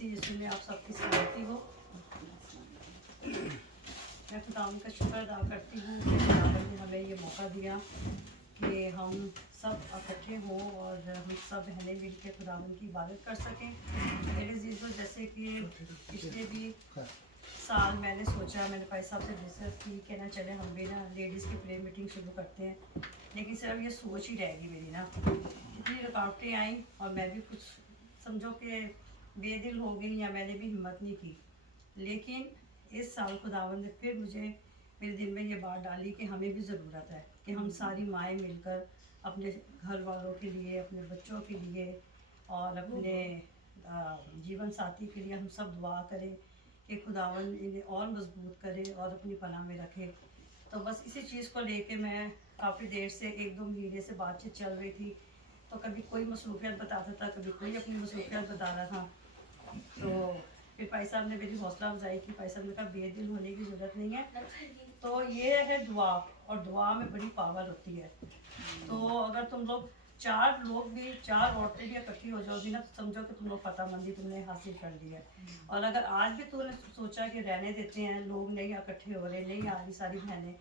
मसीह यीशु में आप सबकी सलामती हो। मैं खुदावन का शुक्र अदा करती हूँ कि खुदावन ने हमें ये मौका दिया कि हम सब इकट्ठे हों और हम सब बहनें मिल के खुदावन की इबादत कर सकें। मेरे अज़ीज़ों, जैसे कि पिछले भी साल मैंने सोचा, मैंने भाई साहब से डिस्कस की कि ना चले हम भी ना लेडीज़ की प्रे मीटिंग शुरू करते हैं, लेकिन सिर्फ ये सोच ही रहेगी मेरी ना। इतनी रुकावटें आई और मैं भी कुछ समझो कि बेदिल हो गई या मैंने भी हिम्मत नहीं की। लेकिन इस साल खुदावन ने फिर मुझे मेरे दिल में ये बात डाली कि हमें भी ज़रूरत है कि हम सारी माएँ मिलकर अपने घर वालों के लिए, अपने बच्चों के लिए और अपने जीवन साथी के लिए हम सब दुआ करें कि खुदावन इन्हें और मजबूत करे और अपनी पनाह में रखे। तो बस इसी चीज़ को लेके मैं काफ़ी देर से 1-2 महीने से बातचीत चल रही थी। तो कभी कोई मसरूफियत बताता था, कभी कोई अपनी मसरूफियत बता रहा था। तो फिर भाई साहब ने मेरी हौसला अफजाई की। भाई साहब ने कहा बेदिल होने की ज़रूरत नहीं है, तो ये है दुआ, और दुआ में बड़ी पावर होती है। तो अगर तुम लोग 4 लोग भी, 4 औरतें भी इकट्ठी हो जाओगी ना, तो समझो कि तुम लोग फतेहमंदी तुमने हासिल कर ली है। और अगर आज भी तूने सोचा कि रहने देते हैं, लोग नहीं इकट्ठे हो रहे, नहीं आ रही सारी बहनें,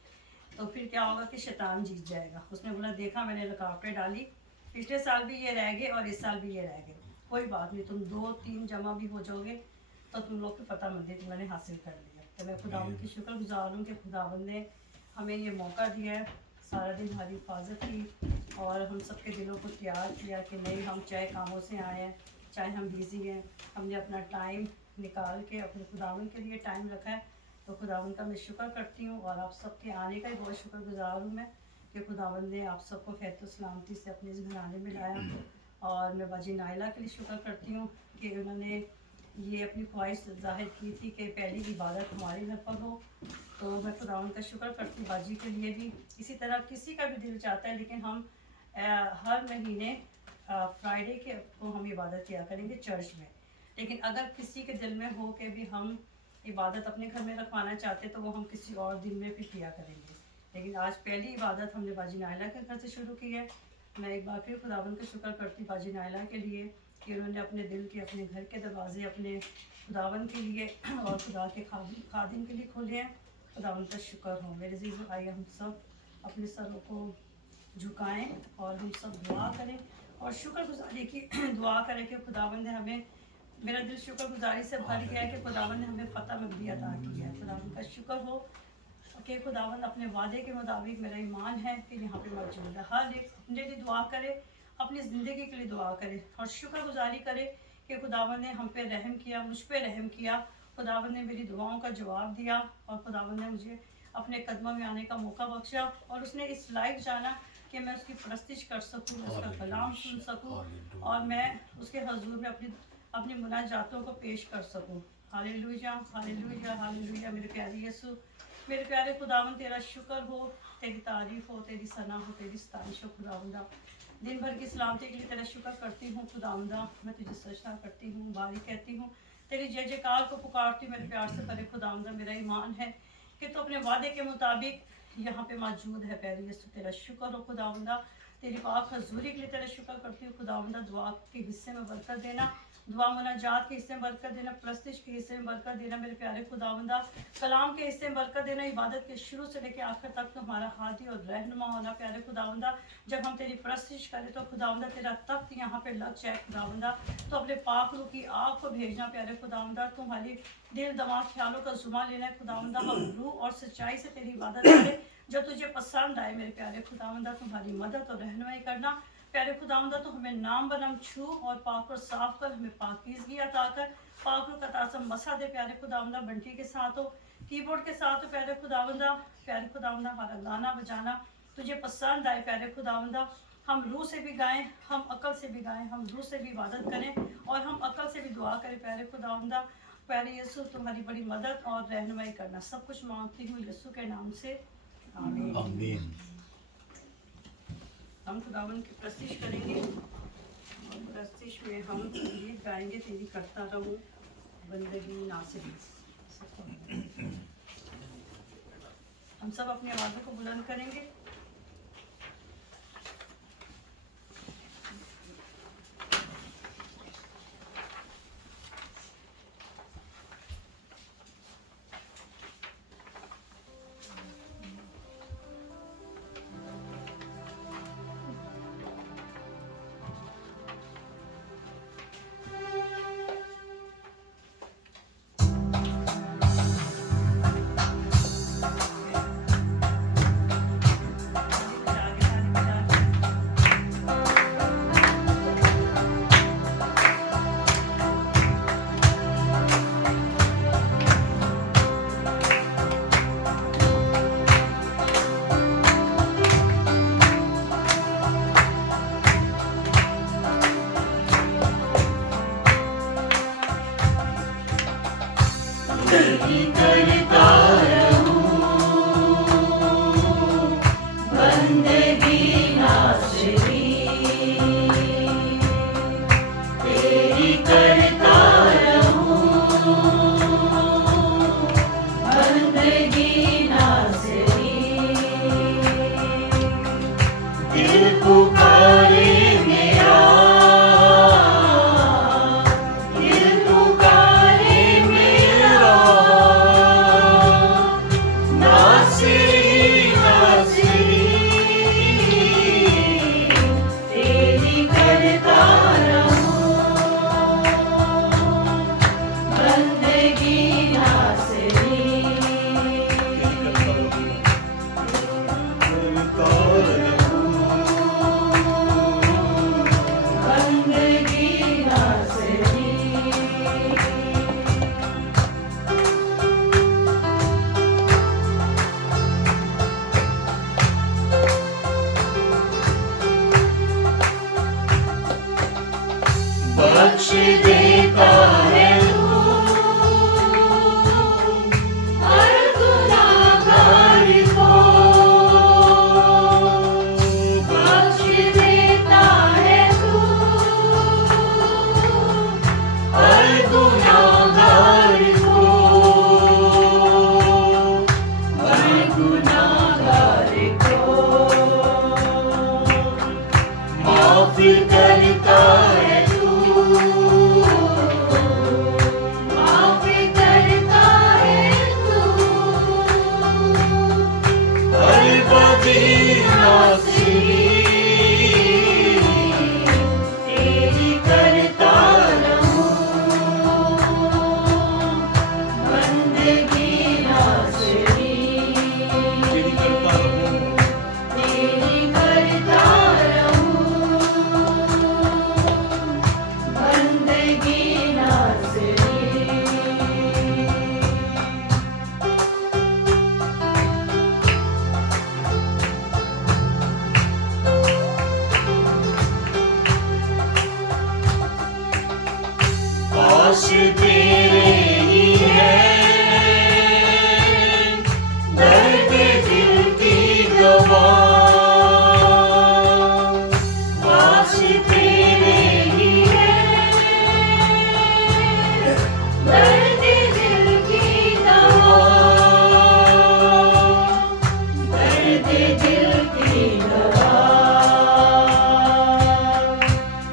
तो फिर क्या होगा कि शैतान जीत जाएगा। उसने बोला देखा मैंने रुकावटें डाली, पिछले साल भी ये रह गए और इस साल भी ये रह गए, कोई बात नहीं, तुम 2-3 जमा भी हो जाओगे तो तुम लोग की फतेहमंदी तुमने हासिल कर लिया। तो मैं खुदावन की शुक्रगुजार हूँ कि खुदावन ने हमें ये मौका दिया है, सारा दिन हमारी हिफाजत की और हम सबके दिलों को तैयार किया कि नहीं, हम चाहे कामों से आए हैं, चाहे हम बिज़ी हैं, हमने अपना टाइम निकाल के अपने खुदावन के लिए टाइम रखा है। तो खुदावन का मैं शुक्र करती हूँ और आप सबके आने का ही बहुत शुक्रगुजार हूँ मैं कि खुदावन ने आप सबको खैर सलामती से अपने इस घराने में लाया। और मैं बाजी नाइला के लिए शुक्र करती हूँ कि उन्होंने ये अपनी ख्वाहिश जाहिर की थी कि पहली इबादत हमारे घर पर हो। तो मैं खुदावन का शुक्र करती हूँ बाजी के लिए भी। इसी तरह किसी का भी दिल चाहता है, लेकिन हम हर महीने फ्राइडे के को हम इबादत किया करेंगे चर्च में। लेकिन अगर किसी के दिल में हो कि भी हम इबादत अपने घर में रखवाना चाहते तो वो हम किसी और दिन में भी किया करेंगे। लेकिन आज पहली इबादत हमने बाजी नाइला के घर से शुरू की है। मैं एक बार फिर खुदावन का शुक्र करती बाजी नाइला के लिए कि उन्होंने अपने दिल के, अपने घर के दरवाजे अपने खुदावन के लिए और खुदा के खादिम के लिए खोले हैं। खुदावन का शुक्र हो। मेरे अज़ीज़ों, आइए हम सब अपने सरों को झुकाएं और हम सब दुआ करें और शुक्रगुजारी की दुआ करें कि खुदावन ने हमें, मेरा दिल शुक्रगुजारी से भर गया है कि खुदावन ने हमें फतेहमंदी अता की है। खुदावन का शुक्र हो कि खुदावन अपने वादे के मुताबिक, मेरा ईमान है कि यहाँ पे मौजूद है। हर एक अपने लिए दुआ करे, अपनी ज़िंदगी के लिए दुआ करे और शुक्रगुजारी करे कि खुदावन ने हम पे रहम किया, मुझ पे रहम किया। खुदावन ने मेरी दुआओं का जवाब दिया और खुदावन ने मुझे अपने कदमों में आने का मौका बख्शा और उसने इस लायक जाना कि मैं उसकी परस्तिश कर सकूँ, उसका कलाम सुन सकूँ और मैं उसके हजूर में अपनी मुनाजातों को पेश कर सकूँ। Hallelujah, hallelujah, hallelujah. मेरे प्यारे यीशु, मेरे प्यारे खुदावन, तेरा शुक्र हो, तेरी तारीफ़ हो, तेरी सना हो, तेरी सताइश हो। खुदावंदा, दिन भर की सलामती के लिए तेरा शुक्र करती हूँ। खुदावंदा, मैं तुझे सजदा करती हूँ, बारी कहती हूँ, तेरी जय जयकार को पुकारती हूँ। मेरे प्यार से परे खुदावंदा, मेरा ईमान है कि तो अपने वादे के मुताबिक यहाँ पे मौजूद है। प्यारे यीशु, तेरा शुक्र हो खुदावंदा, तेरी पाक हजूरी के लिए तेरा शुक्र करती हूँ। खुदावंदा, दुआ के हिस्से में बरकत देना, दुआ मुनाजात के हिस्से में बरकत देना, प्रस्तिश के हिस्से में बरकत देना। मेरे प्यारे खुदावंदा, कलाम के हिस्से में बरकत देना, इबादत के शुरू से लेकर आखिर तक तो हमारा हादी और रहनुमा होना। प्यारे खुदावंदा, जब हम तेरी प्रस्तिश करें तो खुदावंदा तेरा तख्त यहाँ पे लग जाए। खुदावंदा, तो अपने पाक रूह की आग को भेजना। प्यारे खुदावंदा, तुम्हारी दिल दिमाग ख्यालों का जुमा लेना है। खुदावंदा, हम रूह और सच्चाई से तेरी इबादत करें जो तुझे पसंद आए। मेरे प्यारे खुदावंदा, तुम्हारी मदद और रहनुमाई करना। प्यारे खुदावंदा, तो हमें नाम बनम छू और पाक और साफ कर, हमें पाकीज़गी अता कर, पाक का तासम मसा दे। प्यारे खुदावंदा, बंटी के साथ हो, कीबोर्ड के साथ हो। प्यारे खुदावंदा, हमारा गाना बजाना तुझे पसंद आए। प्यारे खुदावंदा, हम रूह से भी गाएं, हम अकल से भी गाएं, हम रूह से भी इबादत करें और हम अकल से भी दुआ करें। प्यारे खुदावंदा, प्यारे यीशु, तुम्हारी बड़ी मदद और रहनुमाई करना। सब कुछ मांगती हूँ यीशु के नाम से, आमीन। आमीन। हम खुदावन की प्रस्तिश करेंगे और प्रस्तिश में हम गीत गाएंगे, तेरी करता रहूं बंदगी नासिरी। हम सब अपनी आवाज़ों को बुलंद करेंगे। देता है तू हर गुनाहगार को, बख्श देता है तू हर गुनाहगार को, हर गुनाहगार को माफ करता है तू, माफ करता है तू हर बदी नाज़री तेरी करता रहूं, बंदगी नाज़री तेरी करता रहूं, तेरी करता रहूं, बंदगी नाज़री। पास तेरे ही है दर्द दिल की दवा, पास तेरे ही है दर्द दिल की दवा, दर्द दिल की दवा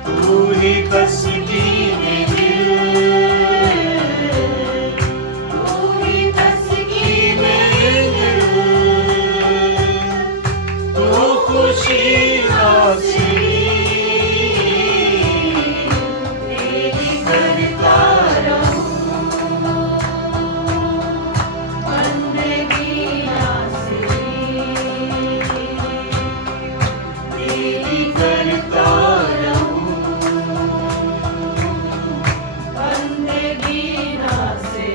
तू ही तस्कीन दिल, तू ही तस्कीन दिल, तू खुशी नाज़री तेरी करता रहूं, बंदगी नाज़री तेरी करता रहूं, बंदगी नाज़री।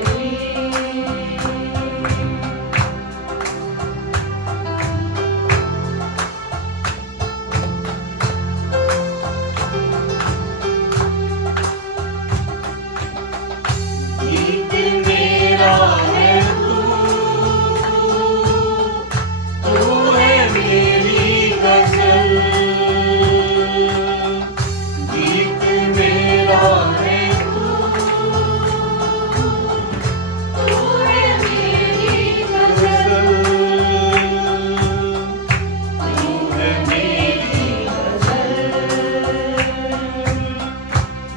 गीत मेरा है तू, तू है मेरी गज़ल, गीत मेरा है तू, तू है मेरी गज़ल, तू है मेरी गज़ल,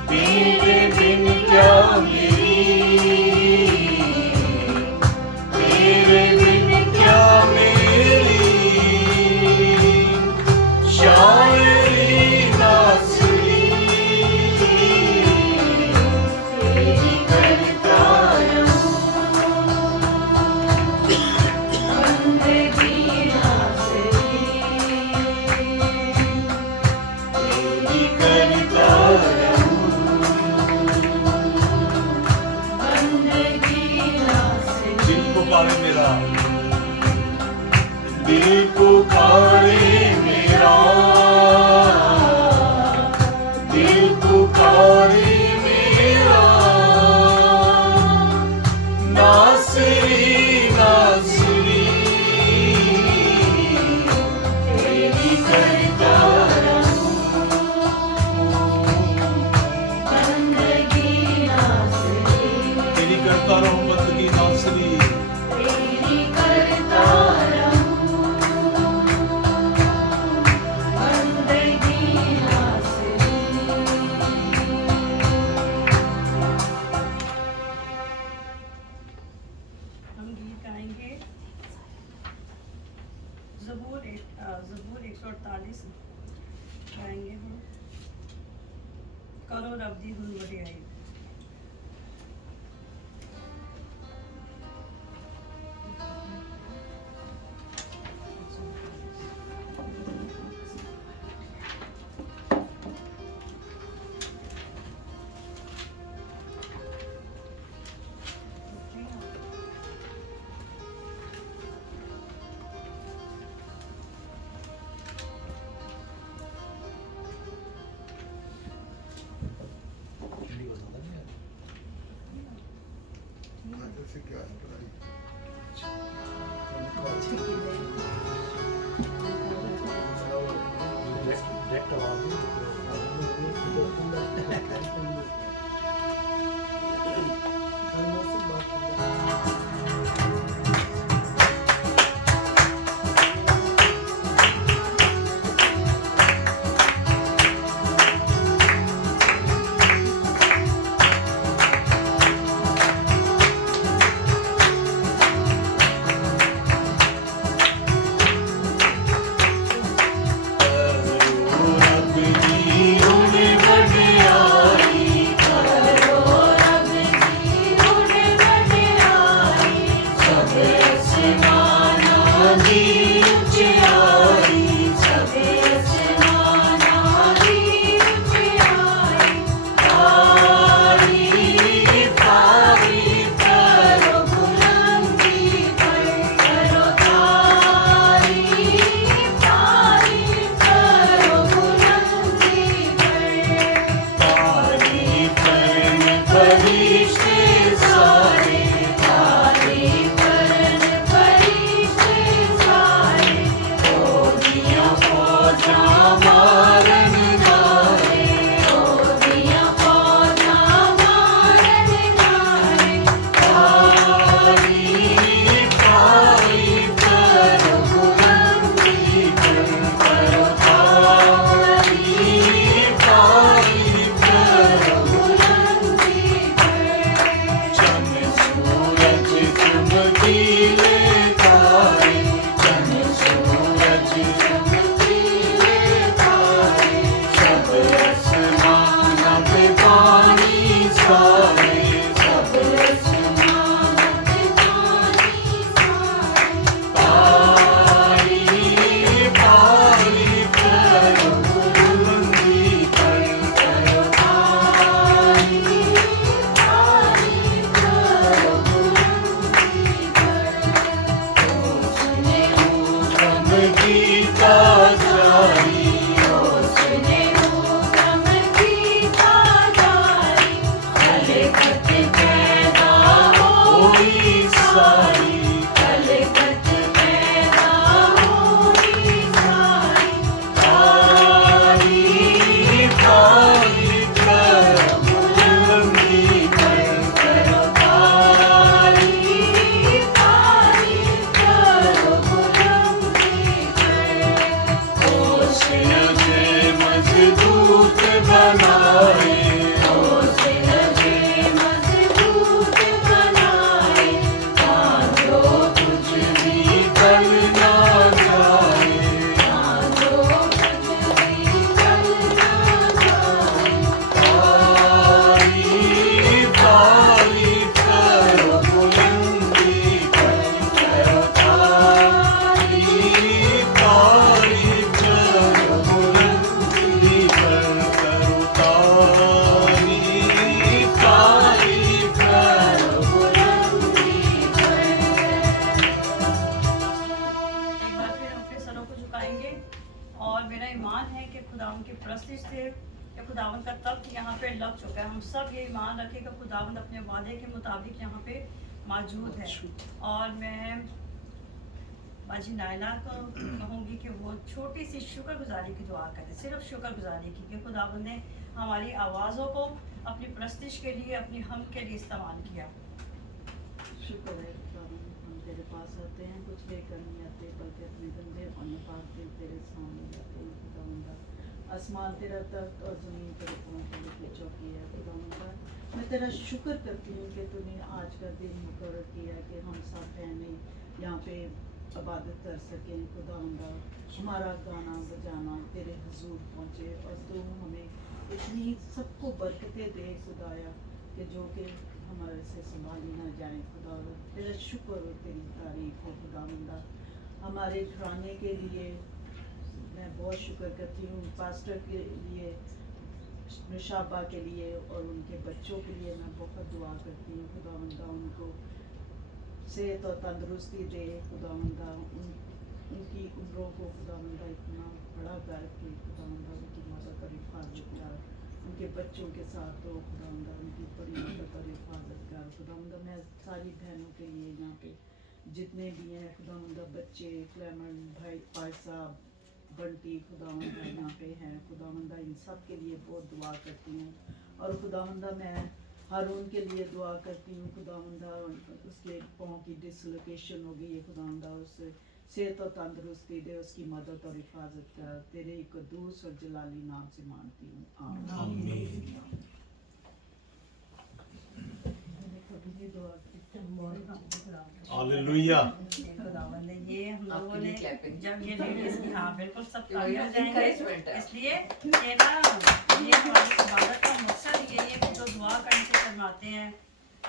तेरे बिन क्या मेरी, तेरे बिन क्या मेरी शायरी नाज़री तेरी करता रहूं, बंदगी नाज़री तेरी करता रहूं, बंदगी नाज़री। दिल पुकारे मेरा, दिल पुकारे मेरा, दिल पुकारे मेरा नाज़री नाज़री तेरी करता रहूं, बंदगी नाज़री तेरी करता रहूं, बंदगी नाज़री तेरी करता रहूं, बंदगी नाज़री। हम गीत गाएंगे ज़बूर 148 गाएंगे हम, करो रब दी हुन वडियाई। सिक्खा है पढ़ाई डायरेक्ट आवाज और मेरा ईमान है कि खुदावन की प्रस्तिश से खुदावन का तख्त यहाँ पे लग चुका है। हम सब ये ईमान रखें कि खुदावन अपने वादे के मुताबिक यहाँ पे मौजूद है। और मैं बाजी नायला को कहूँगी कि वो छोटी सी शुक्रगुजारी की दुआ करें, सिर्फ शुक्रगुजारी की कि खुदावन ने हमारी आवाज़ों को अपनी प्रस्तिश के लिए, अपनी हम के लिए इस्तेमाल किया। शुक्र है खुदावन, हम तेरे पास आते हैं, कुछ लेकर नहीं आते बल्कि अपने गंदे और नापाक दिल तेरे सामने जाते हैं। खुदावंदा, आसमान तेरा तख्त और ज़मीन तेरे पाँव के लिए चौकी है। खुदावंदा, मैं तेरा शुक्र करती हूँ कि तूने आज का दिन मुकर्रर किया कि हम सब बहनें यहाँ पे इबादत कर सकें। खुदावंदा, हमारा गाना बजाना तेरे हुजूर पहुँचे और तू हमें इतनी सबको बरकतें दे खुदाया कि जो कि हमारे से संभाली ना जाए। खुदावंदा, तेरा शुक्र हो, तेरी तारीफ हो। खुदावंदा, हमारे घराने के लिए मैं बहुत शुक्र करती हूँ, पास्टर के लिए, निशाबा के लिए और उनके बच्चों के लिए मैं बहुत दुआ करती हूँ। खुदावंदा, उनको सेहत और तंदुरुस्ती दे। खुदावंदा, उनकी उम्रों को खुदावंदा इतना बड़ा करके खुदावंदा उनकी मदद और हिफाजत कर। उनके बच्चों के साथ हो खुदावंदा, उनकी बड़ी मदद और हिफाजत कर खुदावंदा। मैं सारी बहनों के लिए यहाँ पे जितने भी हैं खुदावंदा, बच्चे क्लेमन भाई भाई साहब बंटी खुदावंदा यहाँ पे हैं खुदावंदा, इन सब के लिए बहुत दुआ करती हूँ। और खुदावंदा मैं हारून के लिए दुआ करती हूँ खुदावंदा, उसके पाँव की डिसलोकेशन हो गई है खुदावंदा, उस सेहत और तंदुरुस्ती दे, उसकी मदद और हिफाजत कर, तेरे एक कदूस और जलाली नाम से मांगती हूँ, आमीन। हालेलुया। खुदावंद ने ये हम लोगों आपके ने लिए clapping। जब ये लेडीज की हाँ बिल्कुल सब ये तालियां encouragement जाएंगे, है। इसलिए ये ना ये हमारी इबादत का मकसद यही है कि जो दुआ करने से शर्माते हैं,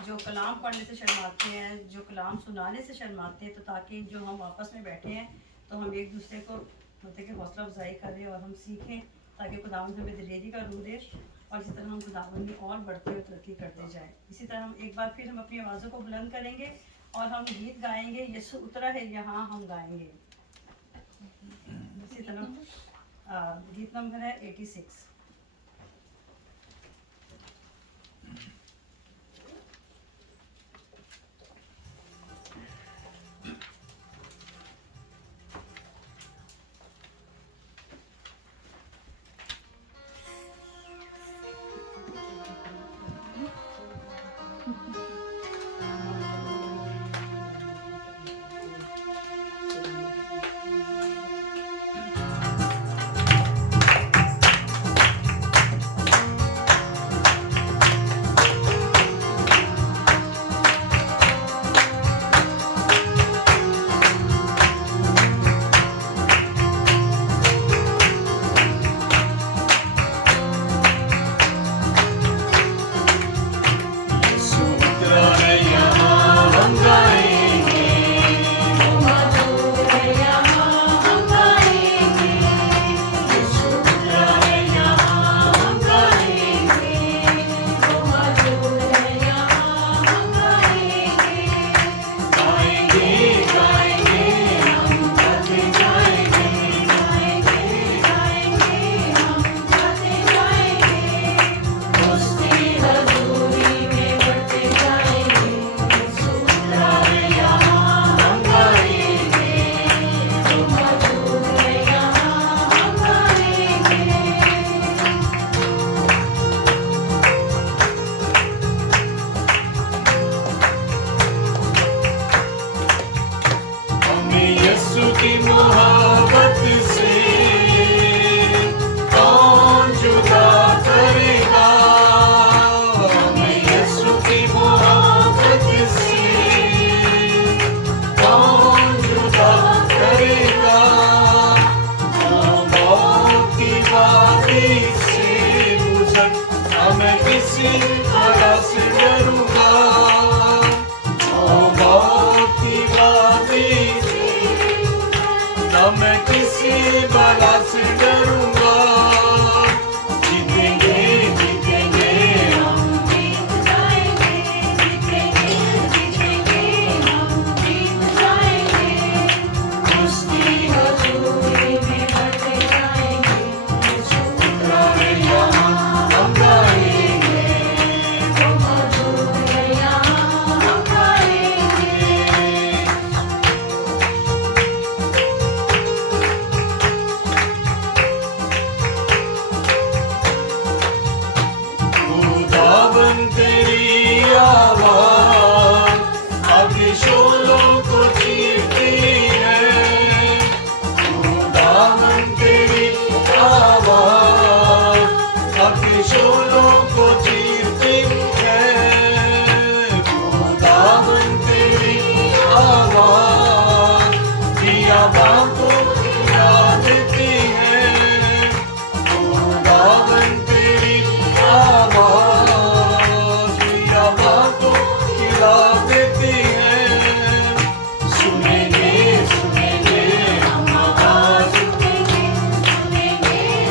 जो कलाम पढ़ने से शर्माते हैं, जो कलाम सुनाने से शर्माते हैं, तो ताकि जो हम आपस में बैठे हैं तो हम एक दूसरे को मतलब कि हौसला अफजाई करें और हम सीखें, ताकि खुदावंद हमें दिलेरी का रूह दे और इसी तरह हम खुदावंद में और बढ़ते हुए तरक्की करते जाएं। इसी तरह हम एक बार फिर हम अपनी आवाज़ों को बुलंद करेंगे और हम गीत गाएंगे, यीशु उतरा है यहाँ हम गाएंगे। इसी तरह गीत नंबर है 86।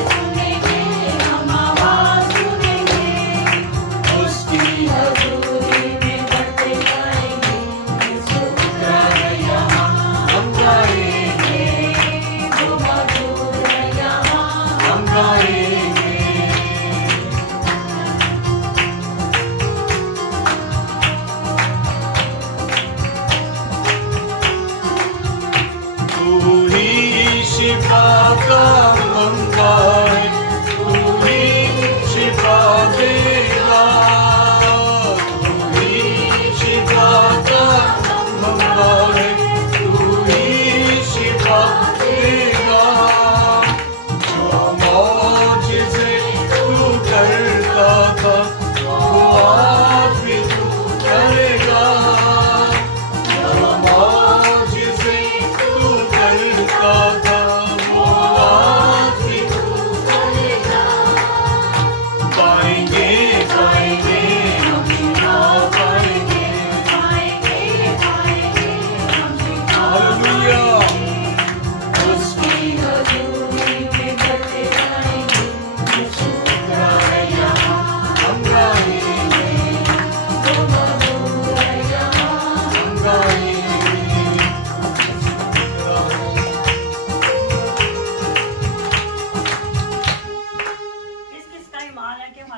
सुनेंगे हम आवाज सुनेंगे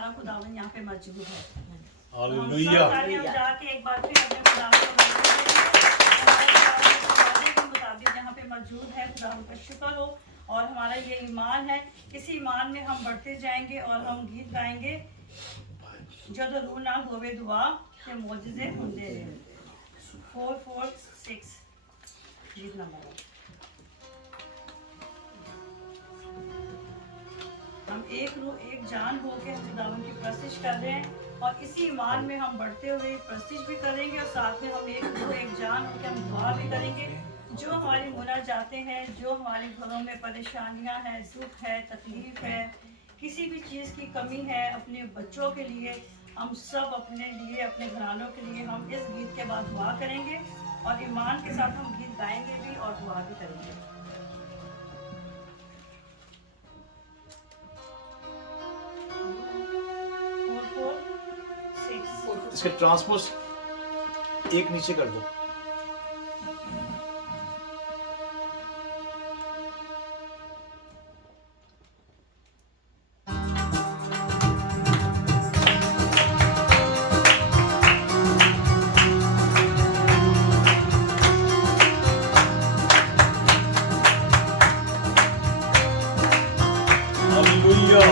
हमारा खुदावन यहाँ पे मौजूद है। तो हम सब हालेलुया। तालियां बजा के एक बार फिर अपने खुदावन को बधाई दें। हमारे खुदावन के वादे के मुताबिक यहाँ पे मौजूद है, खुदावन का शुक्र हो। और हमारा ये ईमान है, इस ईमान में हम बढ़ते जाएंगे और हम गीत गाएंगे, जदों रूह ना होवे दुआ ते मौजज़े हुंदे रहे। 446 गीत नंबर 1। हम एक रूह एक जान हो के हम खुदावन की प्रस्तिश कर रहे हैं और इसी ईमान में हम बढ़ते हुए प्रस्तिश भी करेंगे और साथ में हम एक रूह एक जान हो के हम दुआ भी करेंगे। जो हमारी मुनाजातें हैं, जो हमारे घरों में परेशानियां हैं, दुख है, तकलीफ है, किसी भी चीज़ की कमी है, अपने बच्चों के लिए, हम सब अपने लिए, अपने घरानों के लिए हम इस गीत के बाद दुआ करेंगे और ईमान के साथ हम गीत गाएंगे भी और दुआ भी करेंगे। इसके ट्रांसपोज एक नीचे कर दो। हालेलुया।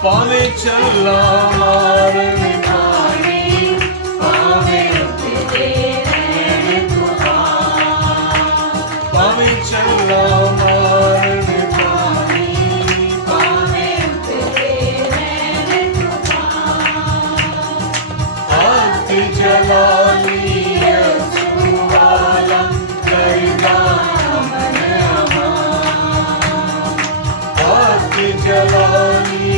पावे चला मारने पानी, पावे उठते रहने तूफान। पावे चला मारने पानी, पावे उठते रहने तूफान। हाथ जला लिया सुवाला करदा हमने अमान। हाथ जला लिया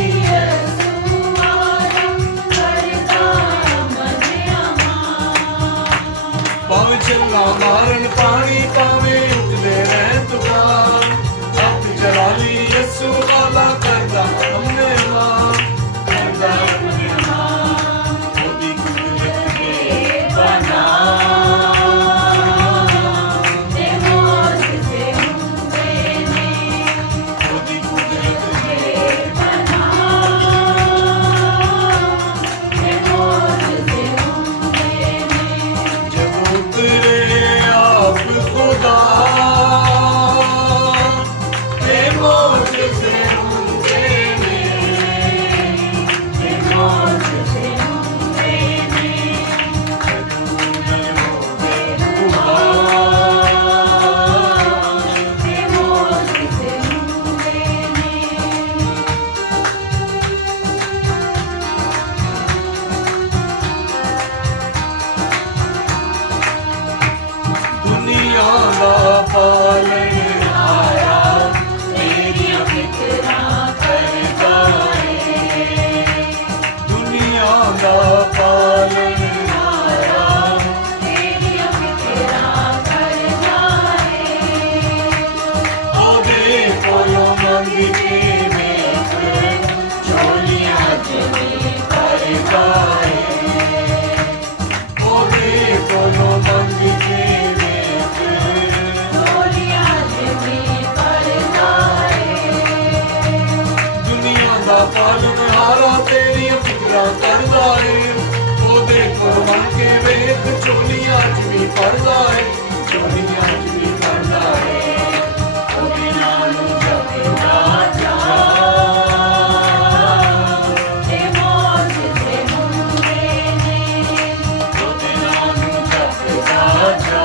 पालनहारा तेरिया फिक्रा करदा है ओदे कुर्बान के वेख चोलियां च भी पड़दा है चोलियां च भी पड़दा है ओदे नाम नूं जपदा जा ए मौजज़े हुंदे ने ओदे नाम नूं जपदा जा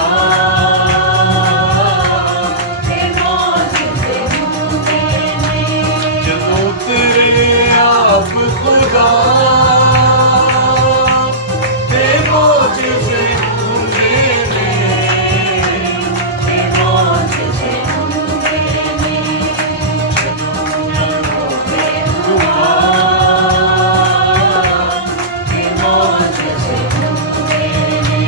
ए मौजज़े हुंदे ने जदों तेरे आप खुदा ते मौजज़े हुंदे ने ए मौजज़े हुंदे ने दुआ ए मौजज़े हुंदे ने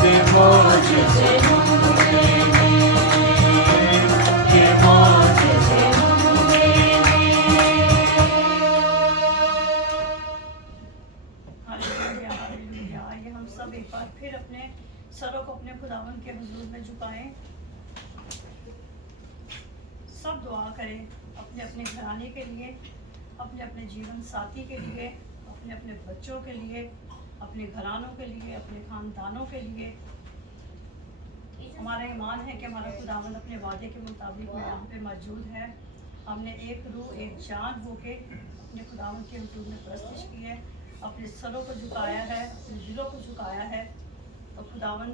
ते मौजज़े हुंदे ने ते मौजज़े हालेलुया हालेलुया। आइए हम सब एक बार फिर अपने सरों को अपने खुदावन के हुजूर में झुकाएं, सब दुआ करें अपने अपने घराने के लिए, अपने अपने जीवन साथी के लिए, अपने अपने बच्चों के लिए, अपने घरानों के लिए, अपने खानदानों के लिए। हमारा ईमान है कि हमारा खुदावन अपने वादे के मुताबिक में यहाँ पे मौजूद है। हमने एक रूह एक जान होके अपने खुदावन के हुजूर में प्रस्तिश की है, अपने सरों को झुकाया है, अपने दिलों को झुकाया है। तो खुदावन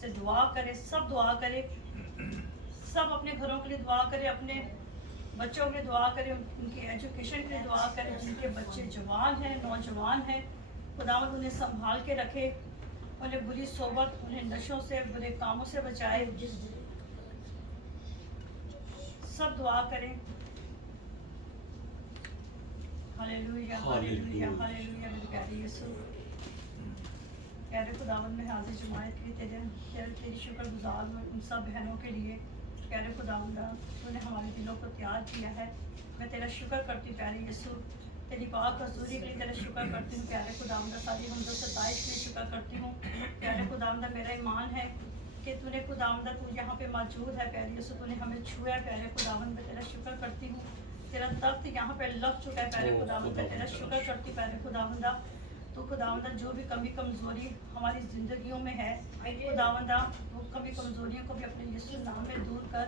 से दुआ करे, सब दुआ करे, सब अपने घरों के लिए दुआ करे, अपने बच्चों के लिए दुआ करे, उनकी एजुकेशन के लिए दुआ करे। जिनके बच्चे जवान हैं, नौजवान हैं, खुदावन उन्हें संभाल के रखे, उन्हें बुरी सोबत, उन्हें नशों से, बुरे कामों से बचाए। सब दुआ करें। Hallelujah hallelujah hallelujah. मेरे प्यारे यीशु, प्यारे खुदावन में हाजिर जमायत की तेरी शुक्रगुजार हूँ उन सब बहनों के लिए। प्यारे खुदावंदा, तूने हमारे दिलों को तैयार किया है। मैं तेरा शुक्र करती हूँ प्यारे यीशु, तेरी पाक हज़ूरी के लिए तेरा शुक्र करती हूँ। प्यारे खुदावंदा, सारी हमदो सताइश के लिए शुक्र करती हूँ। प्यारे खुदावंदा, मेरा ईमान है कि तूने खुदावंदा तू यहाँ पे मौजूद है। प्यारे यीशु, तूने हमें छुआ है। प्यारे खुदावंद, मैं तेरा शुक्र करती हूँ। तेरा तख्त यहाँ पे लग चुका है। प्यारे खुदावंद, मैं तेरा शुक्र करती। प्यारे खुदावंदा, तो खुदावंदा जो भी कमी कमज़ोरी हमारी ज़िंदगियों में है, खुदावंदा वो कमी कमज़ोरियों को भी अपने यीशु नाम में दूर कर।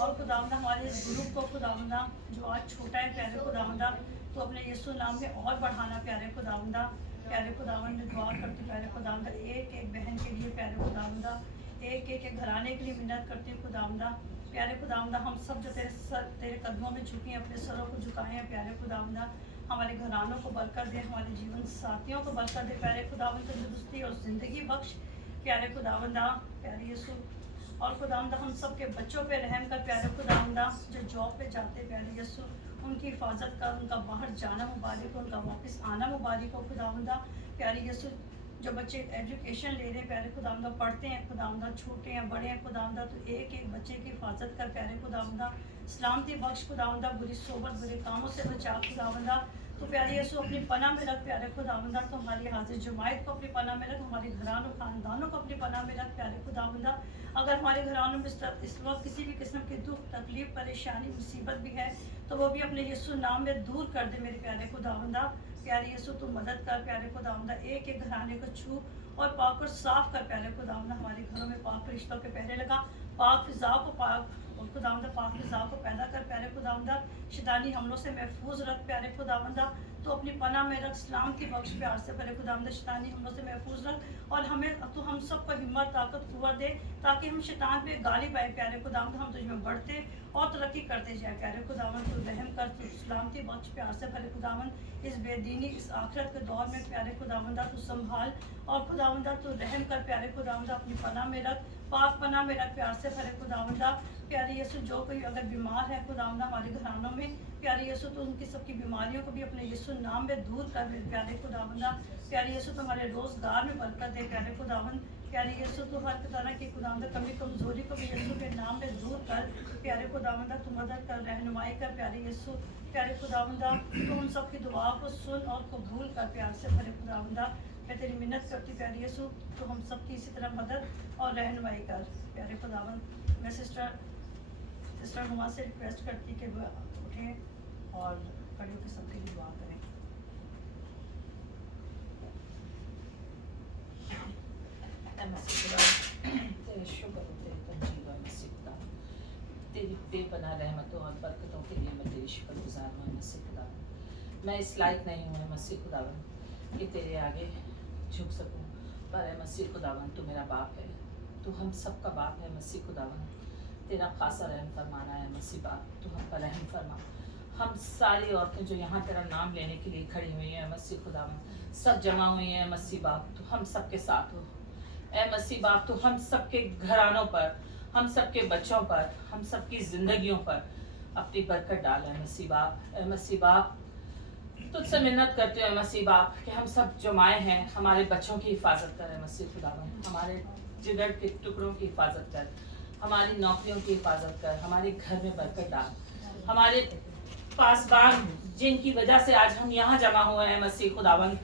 और खुदावंदा, हमारे इस ग्रुप को खुदावंदा जो आज छोटा है, प्यारे खुदावंदा तो अपने यीशु नाम में और बढ़ाना। प्यारे खुदावंदा, प्यारे खुदावंद, दुआ करती प्यारे खुदावंदा एक एक बहन के लिए। प्यारे खुदावंदा, एक एक घराने के लिए मिन्नत करती हूँ। खुदावंदा, प्यारे खुदावंदा, हम सब जो तेरे कदमों में झुके हैं, अपने सरों को झुकाए हैं। प्यारे खुदावंदा, हमारे घरानों को बरकत दे, हमारे जीवन साथियों को बरकत दे। प्यारे खुदावंद, तंदुरुस्ती और ज़िंदगी बख्श। प्यारे खुदावंदा, प्यारे यीशु, और खुदावंदा हम सब के बच्चों पे रहम कर। प्यारे खुदावंदा, जो जॉब पे जाते, प्यारे यीशु, उनकी हिफाजत कर, उनका बाहर जाना मुबारक हो, उनका वापस आना मुबारक हो। खुदावंदा, प्यारे यीशु, जो बच्चे एजुकेशन ले रहे हैं, प्यारे खुदावंदा, पढ़ते हैं, खुदावंदा, छोटे हैं बड़े हैं, खुदावंदा तो एक एक बच्चे की हिफाजत कर। प्यारे खुदावंदा, सलामती बख्श। खुदावंदा, बुरी सोबत बुरे कामों से बचा। खुदावंदा, तो प्यारे यीशु अपनी पनाह में रख। प्यारे खुदावंदा, तो हमारी हाजिर जमायत को अपनी पनाह में रख, हमारे घरानों खानदानों को अपनी पनाह में रख। प्यारे खुदावंदा, अगर हमारे घरानों में इस वक्त किसी भी किस्म की दुख तकलीफ परेशानी मुसीबत भी है, तो वो भी अपने यीशु नाम में दूर कर दे। मेरे प्यारे खुदावंदा, प्यारे यीशु तू मदद कर। प्यारे खुदावंदा, एक एक घराने को छू और पाक और साफ कर। प्यारे खुदावंदा, हमारे घरों में पाक रिश्तों के पहरे लगा, पाक फिजा को पाक और खुदावंदा पाक फिजा को पैदा कर। प्यारे खुदावंदा, शैतानी हमलों से महफूज रख। प्यारे खुदावंदा, तो अपनी पनाह में रख, सलामती बख्श प्यार से। प्यारे खुदावंदा, शैतानी हमलों से महफूज रख और हमें तो हम सबको हिम्मत ताकत कुव्वत दे, ताकि हम शैतान पे गालिब आए। प्यारे खुदावंदा, हम तुझ में बढ़ते और तरक्की करते जाए। प्यारे खुदावंद, तू रहम कर, तू सलामती बख्श प्यार से। प्यारे खुदावंद, इस बेदीनी इस आखिरत के दौर में प्यारे खुदावंदा तू संभाल और खुदावंदा तू रहम कर। प्यारे खुदावंदा, अपनी पनाह में रख, पाक पनाह में रख प्यार से। प्यारे खुदावंदा, प्यारे यीशु, जो कोई अगर बीमार है खुदावंदा हमारे घरानों में, प्यारे यीशु तो उनकी सबकी बीमारियों को भी अपने यीशु नाम में दूर कर। प्यारे खुदावंदा, प्यारे यीशु तुम्हारे रोजगार में बरकत दे। प्यारे खुदावंद, प्यारे यीशु तो हर तरह की खुदावंदा कमी कमजोरी को भी यीशु के नाम में दूर कर। प्यारे खुदावंदा, तू मदद कर, रहनुमाई कर। प्यारे यीशु, प्यारे खुदावंदा, तो हम सबकी दुआ को सुन और कबूल कर प्यार से। प्यारे खुदावंदा, मैं तेरी मिन्नत करती प्यारे यीशु, तो हम सबकी इसी तरह मदद और रहनुमाई कर। प्यारे खुदावंद, मैं सिस्टर नुमा से रिक्वेस्ट करती कि वो उठें और खड़े होकर सबके लिए दुआ करें। तेरे शुक्र हो तेरे तंजीब और नसीब का, तेरी बेपनाह रहमतों और बरकतों के लिए मैं तेरी शुक्रगुजार हूँ मसीह खुदा। मैं इस लायक नहीं हूँ मसीह खुदावन कि तेरे आगे झुक सकूँ, पर है मसीह खुदावन तू मेरा बाप है, तू हम सब का बाप है मसीह खुदावन। तेरा खासा रहम फरमाना है मसीह बाप, तू हम पर रहम फरमा। हम सारी औरतें जो यहाँ तेरा नाम लेने के लिए खड़ी हुई हैं मसीह खुदावन, सब जमा हुई हैं मसीह बाप, तू हम सब के साथ हो। ए मसीह बाप तू हम सबके घरानों पर, हम सबके बच्चों पर, हम सबकी जिंदगियों पर अपनी बरकत डाल है मसीह बाप। ए मसीह बाप तुझसे मिन्नत करते हैं मसीह बाप कि हम सब जमाए हैं, हमारे बच्चों की हिफाजत कर मसीह खुदावन, हमारे जिगर के टुकड़ों की हिफाजत कर, हमारी नौकरियों की हिफाजत कर, हमारे घर में बरकत डाल, हमारे पासबान जिनकी वजह से आज हम यहाँ जमा हुए हैं मसीह खुदावन,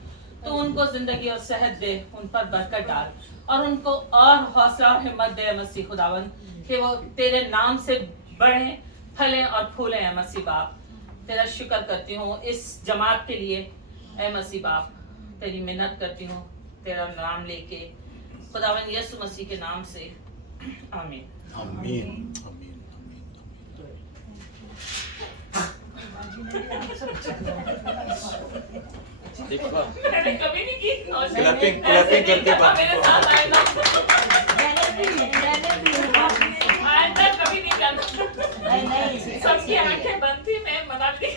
तो उनको जिंदगी और सेहत दे, उन पर बरकत डाल और उनको और हौसला और हिम्मत दे मसीह खुदावन कि वो तेरे नाम से बढ़ें, फलें और फूलें हैं मसीह बाप। तेरा शुक्र करती हूँ इस जमात के लिए ए मसीह बाप, तेरी मिन्नत करती हूँ तेरा नाम लेके खुदावन यीशु मसीह के नाम से, आमीन आमीन आमीन आमीन। देखो मैंने कभी नहीं की क्लैपिंग करके बात मेरे साथ आए ना, मैंने भी आइंदा कभी नहीं करना। नहीं सबकी आंखें बंद थी, मैं मना नहीं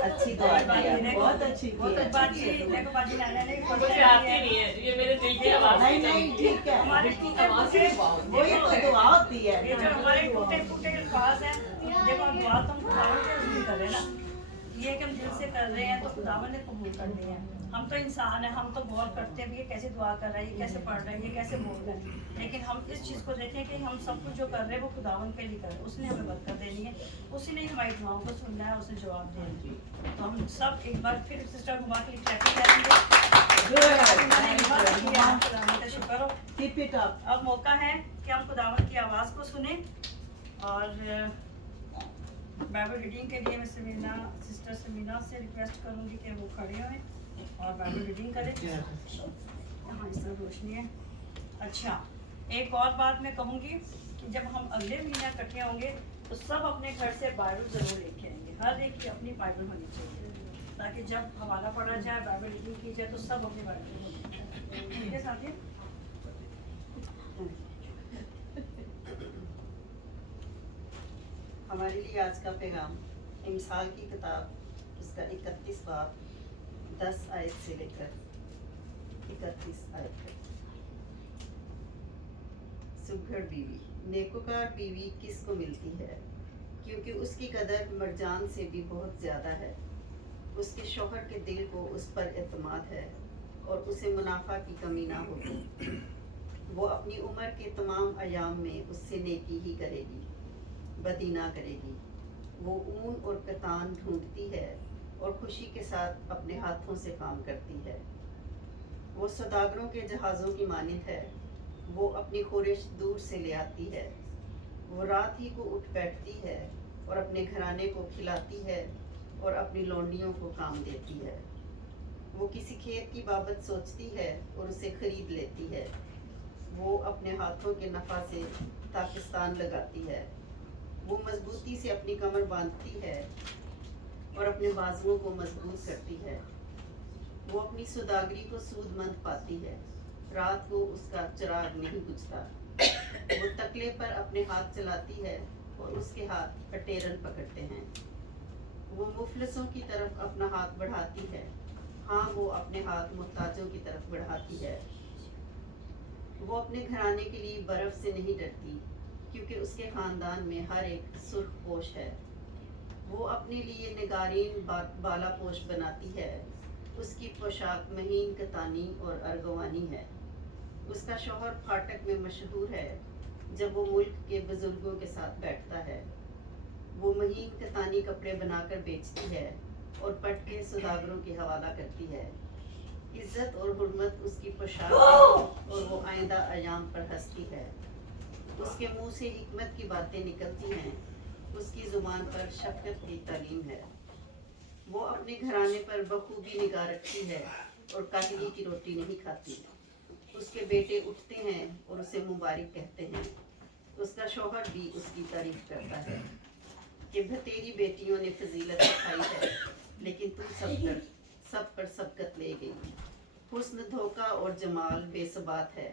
अच्छी बात है, बहुत अच्छी बहुत की। अच्छी बात है। देखो बाजी नाना ने मुझे आती नहीं है, ये मेरे दिल की आवाज नहीं नहीं ठीक है, हमारे टूटे फूटे वही तो दुआ होती है। ये जो हमारे टूटे फूटे अल्फाज हैं, देखो हम दुआ तो हम खुदावन के कबूल कर रहे हैं ना, ये कि हम दिल से कर रहे हैं तो खुदावन ने कबूल कर दिया है। हम तो इंसान हैं, हम तो गौर करते हैं भी ये कैसे दुआ कर रहा है, ये कैसे पढ़ रहा है, ये कैसे बोल रहा है, लेकिन हम इस चीज़ को देखें कि हम सब कुछ जो कर रहे हैं वो खुदावन के लिए कर रहे हैं। उसने हमें बरकत देनी है, उसी ने हमारी दुआओं को सुनना है, उसे जवाब देना है। तो हम सब एक बार फिर सिस्टर घुमा के लिए क्लैपिंग करेंगे। खुदावन का शुक्र हो। Keep it up. अब मौका है कि हम खुदावन की आवाज़ को सुने और बाइबल रीडिंग के लिए मैं सिस्टर समीना से रिक्वेस्ट करूंगी कि वो खड़े हों और बाइबल रीडिंग करें। हाँ इस तरह रोशनी है। अच्छा, एक और बात मैं कहूँगी कि जब हम अगले महीने इकट्ठे होंगे तो सब अपने घर से बाइबल ज़रूर लेके आएंगे, हर एक की अपनी बाइबल होनी चाहिए, ताकि जब हवाला पढ़ा जाए, बाइबल रीडिंग की जाए तो सब अपनी बाइबल होनी। ठीक है साथी? हमारे लिए आज का पैगाम इमसाल की किताब उसका 31 बाब 10 आयत से लेकर 31 आयत तक। सुघड़ बीवी, नेकोकार बीवी किसको मिलती है, क्योंकि उसकी कदर मरजान से भी बहुत ज़्यादा है। उसके शौहर के दिल को उस पर एतमाद है और उसे मुनाफा की कमी ना होगी। वो अपनी उम्र के तमाम अयाम में उससे नेकी ही करेगी, बदी ना करेगी। वो ऊन और कतान ढूंढती है और खुशी के साथ अपने हाथों से काम करती है। वो सौदागरों के जहाज़ों की मानिंद है, वो अपनी खोरिश दूर से ले आती है। वो रात ही को उठ बैठती है और अपने घराने को खिलाती है और अपनी लौंडियों को काम देती है। वो किसी खेत की बाबत सोचती है और उसे खरीद लेती है। वो अपने हाथों के नफ़ा से ताकिस्तान लगाती है। वो मजबूती से अपनी कमर बांधती है और अपने बाजुओं को मजबूत करती है। वो अपनी सौदागरी को सूदमंद पाती है, रात को उसका चिराग नहीं बुझता। वो तकले पर अपने हाथ चलाती है और उसके हाथ पटेरन पकड़ते हैं। वो मुफलिसों की तरफ अपना हाथ बढ़ाती है, हाँ वो अपने हाथ मुहताजों की तरफ बढ़ाती है। वो अपने घराने के लिए बर्फ़ से नहीं डरती, क्योंकि उसके ख़ानदान में हर एक सुर्ख पोश है। वो अपने लिए निगारीन बाला पोश बनाती है। उसकी पोशाक महीन कतानी और अर्गवानी है। उसका शौहर फाटक में मशहूर है जब वो मुल्क के बुजुर्गों के साथ बैठता है। वो महीन कतानी कपड़े बनाकर बेचती है और पट के सौदागरों के हवाला करती है। इज्जत और हुर्मत उसकी पोशाक है और वो आइंदा अयाम पर हंसती है। उसके मुंह से हिकमत की बातें निकलती हैं, उसकी ज़ुबान पर शफ़क़त की तालीम है। वो अपने घराने पर बखूबी निगाह रखती है और काटली की रोटी नहीं खाती। उसके बेटे उठते हैं और उसे मुबारक कहते हैं। उसका शौहर भी उसकी तारीफ करता है कि तेरी बेटियों ने फजीलत दिखाई है, लेकिन तू सब पर सबकत ले गई। हुस्न, धोखा और जमाल बेसबात है,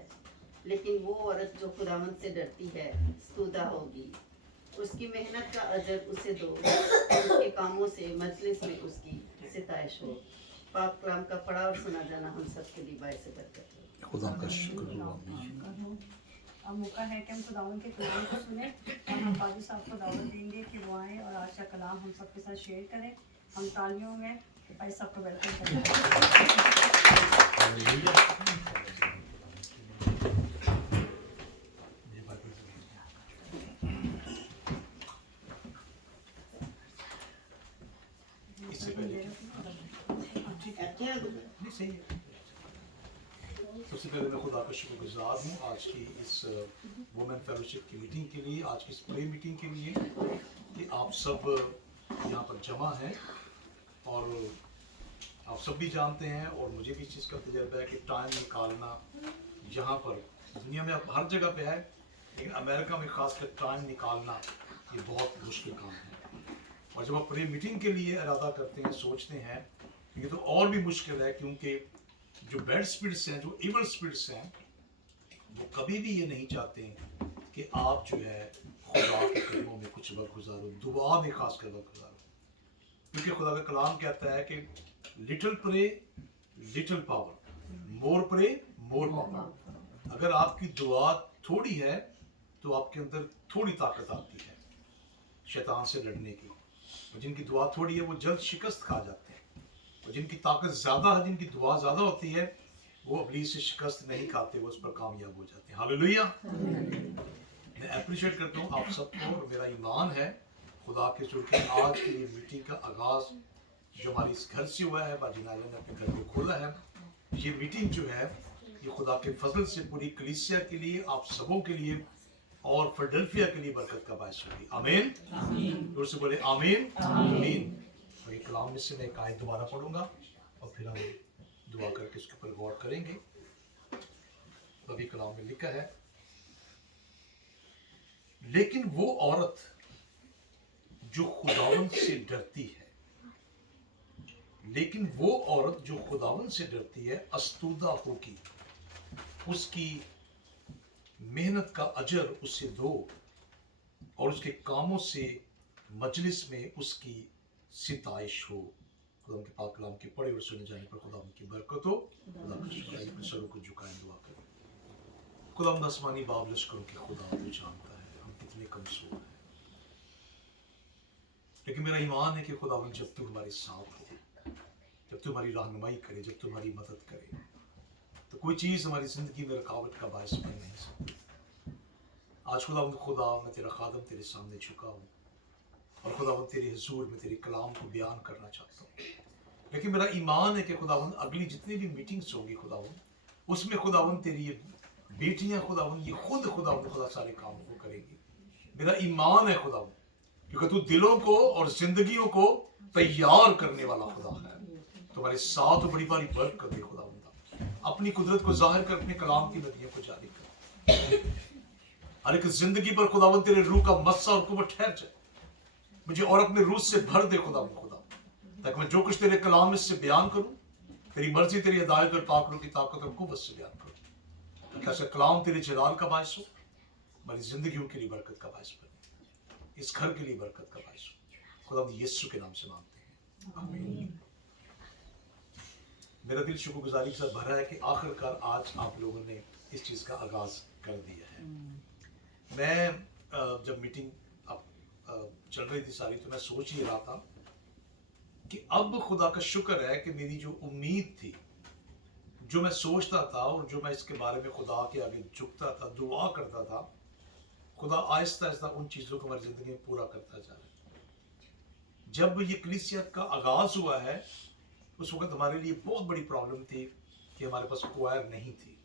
लेकिन वो औरत जो खुदावंद से डरती है स्तुदा होगी। उसकी मेहनत का अजर उसे दो और उसके कामों से मजलिस में उसकी सिताइश हो। पाक कलाम का पढ़ा और सुना जाना हम सब के लिए बायस बरकत है। खुदा का शुक्र हो। आमीन। अब मौका है कि हम खुदावन के कलाम को सुने और हम फादर साहब को दावत देंगे कि वो आएँ और आज का कलाम हम सबके साथ शेयर करें। हम तालियों में भाई साहब को वेलकम सबसे पहले मैं खुदा का शुक्रगुजार हूँ आज की इस वुमेन फेलोशिप की मीटिंग के लिए, आज की इस प्रे मीटिंग के लिए कि आप सब यहाँ पर जमा हैं। और आप सब भी जानते हैं और मुझे भी इस चीज़ का तजर्बा है कि टाइम निकालना यहाँ पर दुनिया में अब हर जगह पे है, लेकिन अमेरिका में खासकर टाइम निकालना ये बहुत मुश्किल काम है। और जब आप प्रे मीटिंग के लिए इरादा करते हैं, सोचते हैं, ये तो और भी मुश्किल है, क्योंकि जो बैड स्पिरिट्स हैं, जो इवल स्पिरिट्स हैं, वो कभी भी ये नहीं चाहते कि आप जो है खुदा के कदमों में कुछ वक्त गुजारो, दुआ में खासकर वक्त गुजारो। क्योंकि खुदा का कलाम कहता है कि लिटिल प्रे लिटिल पावर, मोर प्रे मोर पावर। अगर आपकी दुआ थोड़ी है तो आपके अंदर थोड़ी ताकत आती है शैतान से लड़ने की। और जिनकी दुआ थोड़ी है वो जल्द शिकस्त खा जाते हैं, और जिनकी ताकत ज़्यादा है, जिनकी दुआ ज़्यादा होती है, वो इब्लीस से शिकस्त नहीं खाते, वो उस पर कामयाब हो जाते हैं। हालेलुया। मैं अप्रिशिएट करता हूँ आप सबको, और मेरा ईमान है खुदा के चूँकि आज की ये मीटिंग का आगाज़ जो हमारी इस घर से हुआ है, बाजी नायला ने अपने घर को खोला है, ये मीटिंग जो है ये खुदा के फजल से पूरी कलीसिया के लिए, आप सबों के लिए और फिलाडेल्फिया के लिए बरकत का बायस होगी। आमीन। जोर से बोले आमीन आमीन। और ये कलाम में से मैं एक आयत दोबारा पढ़ूंगा और फिर हम दुआ करके उसके ऊपर गौर करेंगे। अभी कलाम में लिखा है, लेकिन वो औरत जो खुदावंद से डरती है, लेकिन वो औरत जो खुदावंद से डरती है अस्तूदा होगी, उसकी मेहनत का अजर उसे दो और उसके कामों से मजलिस में उसकी सिताइश हो। खुदा के पाक कलाम के पढ़े और सुने जाने पर खुदा की बरकत हो। खुदा का शुक्र है, अपने सरों को झुकाएं, दुआ करें। खुदा आसमानी बाब लश्करों के खुदा तू जानता है हम कितने कमजोर हैं, लेकिन मेरा ईमान है कि खुदावन जब तू हमारे साथ हो, जब तू हमारी रहनुमाई करे, जब तू हमारी मदद करे, तो कोई चीज़ हमारी ज़िंदगी में रुकावट का बायस बन नहीं सकती। आज खुदा मैं तेरा खादम तेरे सामने झुका हूँ और खुदावन तेरे हुजूर में तेरे कलाम को बयान करना चाहता हूँ। लेकिन मेरा ईमान है कि खुदावन अगली जितनी भी मीटिंग्स होंगी खुदावन, उसमें खुदावन तेरी ये बेटियाँ खुदावन ये खुदा सारे काम को करेंगी। मेरा ईमान है खुदावन, क्योंकि तू दिलों को और जिंदगियों को तैयार करने वाला खुदा है। तुम्हारे साथ बड़ी बड़ी बरकत दे खुदावंद, अपनी कुदरत को जाहिर कर, अपने कलाम की नदियों को जारी कर। हर एक जिंदगी पर खुदावंद तेरे रूह का मस्सा और कुव्वत ठहर जाए, मुझे और अपने रूह से भर दे खुदावंद, ताकि मैं जो कुछ तेरे कलाम में से बयान करूं, तेरी मर्जी, तेरी हिदायत और पाकरों की ताकत और कुव्वत से बयान करूं, ताकि ऐसा कलाम तेरे जलाल का बायस हो, हमारी जिंदगियों के लिए बरकत का बायस बने, इस घर के लिए बरकत का बायस हो। खुदावंद यीशु के नाम से मांगते हैं, आमीन। मेरा दिल शुक्रगुजारी के साथ भरा है कि आखिरकार आज आप लोगों ने इस चीज़ का आगाज़ कर दिया है। मैं जब मीटिंग चल रही थी सारी, तो मैं सोच ही रहा था कि अब खुदा का शुक्र है कि मेरी जो उम्मीद थी, जो मैं सोचता था और जो मैं इसके बारे में खुदा के आगे झुकता था, दुआ करता था, खुदा आहिस्ता आहिस्ता उन चीज़ों को हमारी ज़िंदगी में पूरा करता जा रहा है। जब ये कलीसिया का आगाज़ हुआ है, उस वक्त हमारे लिए बहुत बड़ी प्रॉब्लम थी कि हमारे पास क्वायर नहीं थी।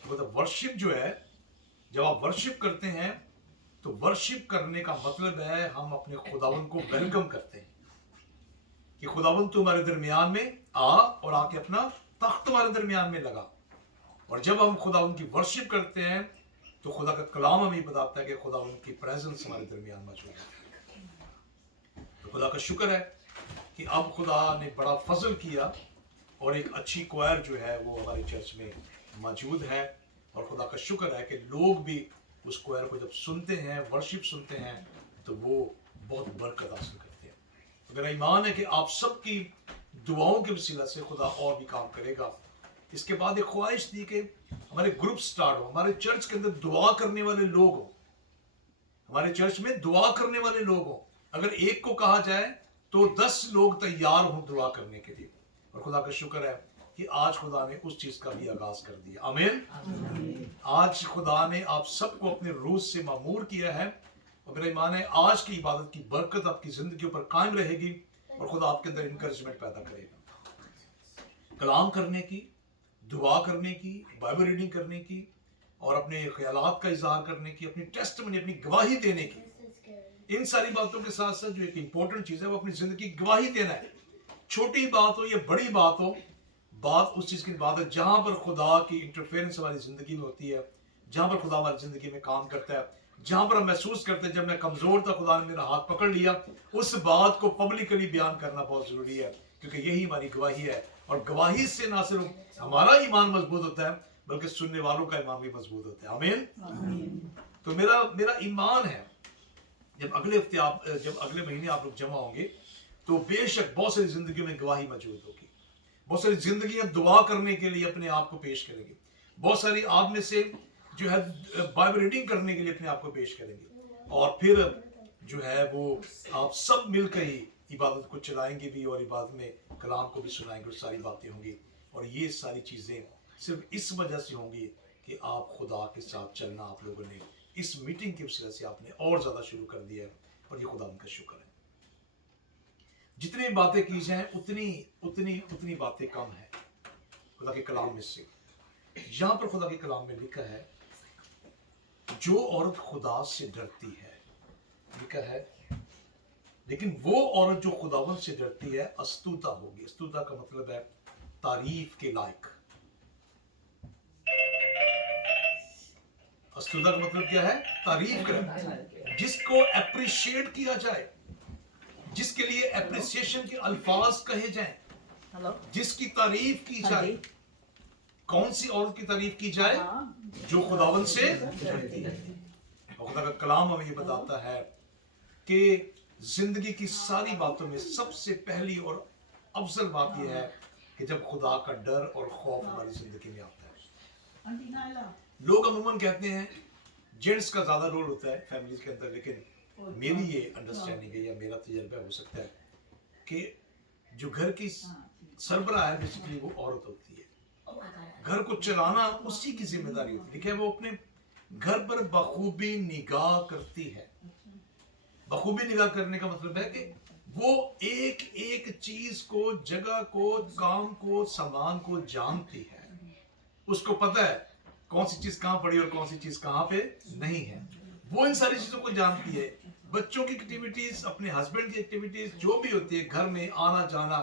मतलब वर्शिप जो है, जब आप वर्शिप करते हैं तो वर्शिप करने का मतलब है हम अपने खुदावन को वेलकम करते हैं। कि खुदावंद तू हमारे दरमियान में आ और आके अपना तख्त हमारे दरमियान में लगा। और जब हम खुदावंद की वर्शिप करते हैं तो खुदा का कलाम हमें बताता है कि खुदावंद की प्रेजेंस हमारे दरमियान मौजूद है। तो खुदा का शुक्र है कि अब खुदा ने बड़ा फजल किया और एक अच्छी क्वायर जो है वो हमारे चर्च में मौजूद है। और खुदा का शुक्र है कि लोग भी उस क्वायर को जब सुनते हैं, वर्शिप सुनते हैं, तो वो बहुत बरकत हासिल करते हैं। तो मेरा ईमान है कि आप सबकी दुआओं के वसीला से खुदा और भी काम करेगा। इसके बाद एक ख्वाहिश थी कि हमारे ग्रुप स्टार्ट हो, हमारे चर्च के अंदर दुआ करने वाले लोग हो, हमारे चर्च में दुआ करने वाले लोग हो। अगर एक को कहा जाए तो 10 लोग तैयार हों दुआ करने के लिए। और खुदा का शुक्र है कि आज खुदा ने उस चीज का भी आगाज कर दिया। आमीन। आज खुदा ने आप सबको अपने रूह से मामूर किया है और मेरा ईमान है आज की इबादत की बरकत आपकी जिंदगी पर कायम रहेगी और खुदा आपके अंदर इनकरेजमेंट पैदा करेगा कलाम करने की, दुआ करने की, बाइबल रीडिंग करने की और अपने ख्यालात का इजहार करने की, अपनी टेस्टमनी, अपनी गवाही देने की। इन सारी बातों के साथ साथ जो एक इंपॉर्टेंट चीज है वो अपनी जिंदगी की गवाही देना है। छोटी बात हो या बड़ी बात हो, बात उस चीज की बात है जहां पर खुदा की इंटरफेरेंस हमारी जिंदगी में होती है, जहां पर खुदा हमारी जिंदगी में काम करता है, जहां पर हम महसूस करते हैं जब मैं कमजोर था खुदा ने मेरा हाथ पकड़ लिया, उस बात को पब्लिकली बयान करना बहुत जरूरी है क्योंकि यही हमारी गवाही है। और गवाही से ना सिर्फ हमारा ईमान मजबूत होता है बल्कि सुनने वालों का ईमान भी मजबूत होता है। आमीन। तो मेरा ईमान है जब अगले महीने आप लोग जमा होंगे तो बेशक बहुत सारी जिंदगी में गवाही मौजूद होगी। बहुत सारी जिंदगियां दुआ करने के लिए अपने आप को पेश करेंगे। बहुत सारी आप में से जो है बाइबल रीडिंग करने के लिए अपने आप को पेश करेंगे और फिर जो है वो आप सब मिलकर ही इबादत को चलाएंगे भी और इबादत में कलाम को भी सुनाएंगे और सारी बातें होंगी। और ये सारी चीजें सिर्फ इस वजह से होंगी कि आप खुदा के साथ चलना आप लोगों ने इस मीटिंग की वजह से आपने और ज्यादा शुरू कर दिया है और ये खुदा उनका शुक्र है। जितनी बातें की जाएं उतनी बातें कम है खुदा के कलाम में से। यहां पर खुदा के कलाम में लिखा है जो औरत खुदा से डरती है, लिखा है, लेकिन वो औरत जो खुदावन से डरती है अस्तुता होगी। अस्तुता का मतलब है तारीफ के लायक। अस्तुता का मतलब क्या है? तारीफ करना, जिसको एप्रिशिएट किया जाए, जिसके लिए एप्रिसिएशन के अल्फाज कहे जाएं, जिसकी तारीफ की जाए। कौन सी औरत की तारीफ की जाए? जो खुदावन से डरती है। और खुदा का कलाम हमें ये बताता है कि जिंदगी की सारी बातों में सबसे पहली और अफजल बात यह है कि जब खुदा का डर और खौफ हमारी जिंदगी में आता है। लोग अमूमन कहते हैं जेंट्स का ज्यादा रोल होता है फैमिलीज के अंदर, लेकिन मेरी ये अंडरस्टैंडिंग है या मेरा तजर्बा हो सकता है कि जो घर की सरबराह है बेसिकली वो औरत होती है। घर को चलाना उसी की जिम्मेदारी होती है। देखिए वो अपने घर पर बखूबी निगाह करती है। बखूबी निगाह करने का मतलब है कि वो एक एक चीज को, जगह को, काम को, सामान को जानती है। उसको पता है कौन सी चीज कहां पड़ी और कौन सी चीज कहां पे नहीं है। वो इन सारी चीजों को जानती है। बच्चों की एक्टिविटीज, अपने हस्बैंड की एक्टिविटीज जो भी होती है, घर में आना जाना,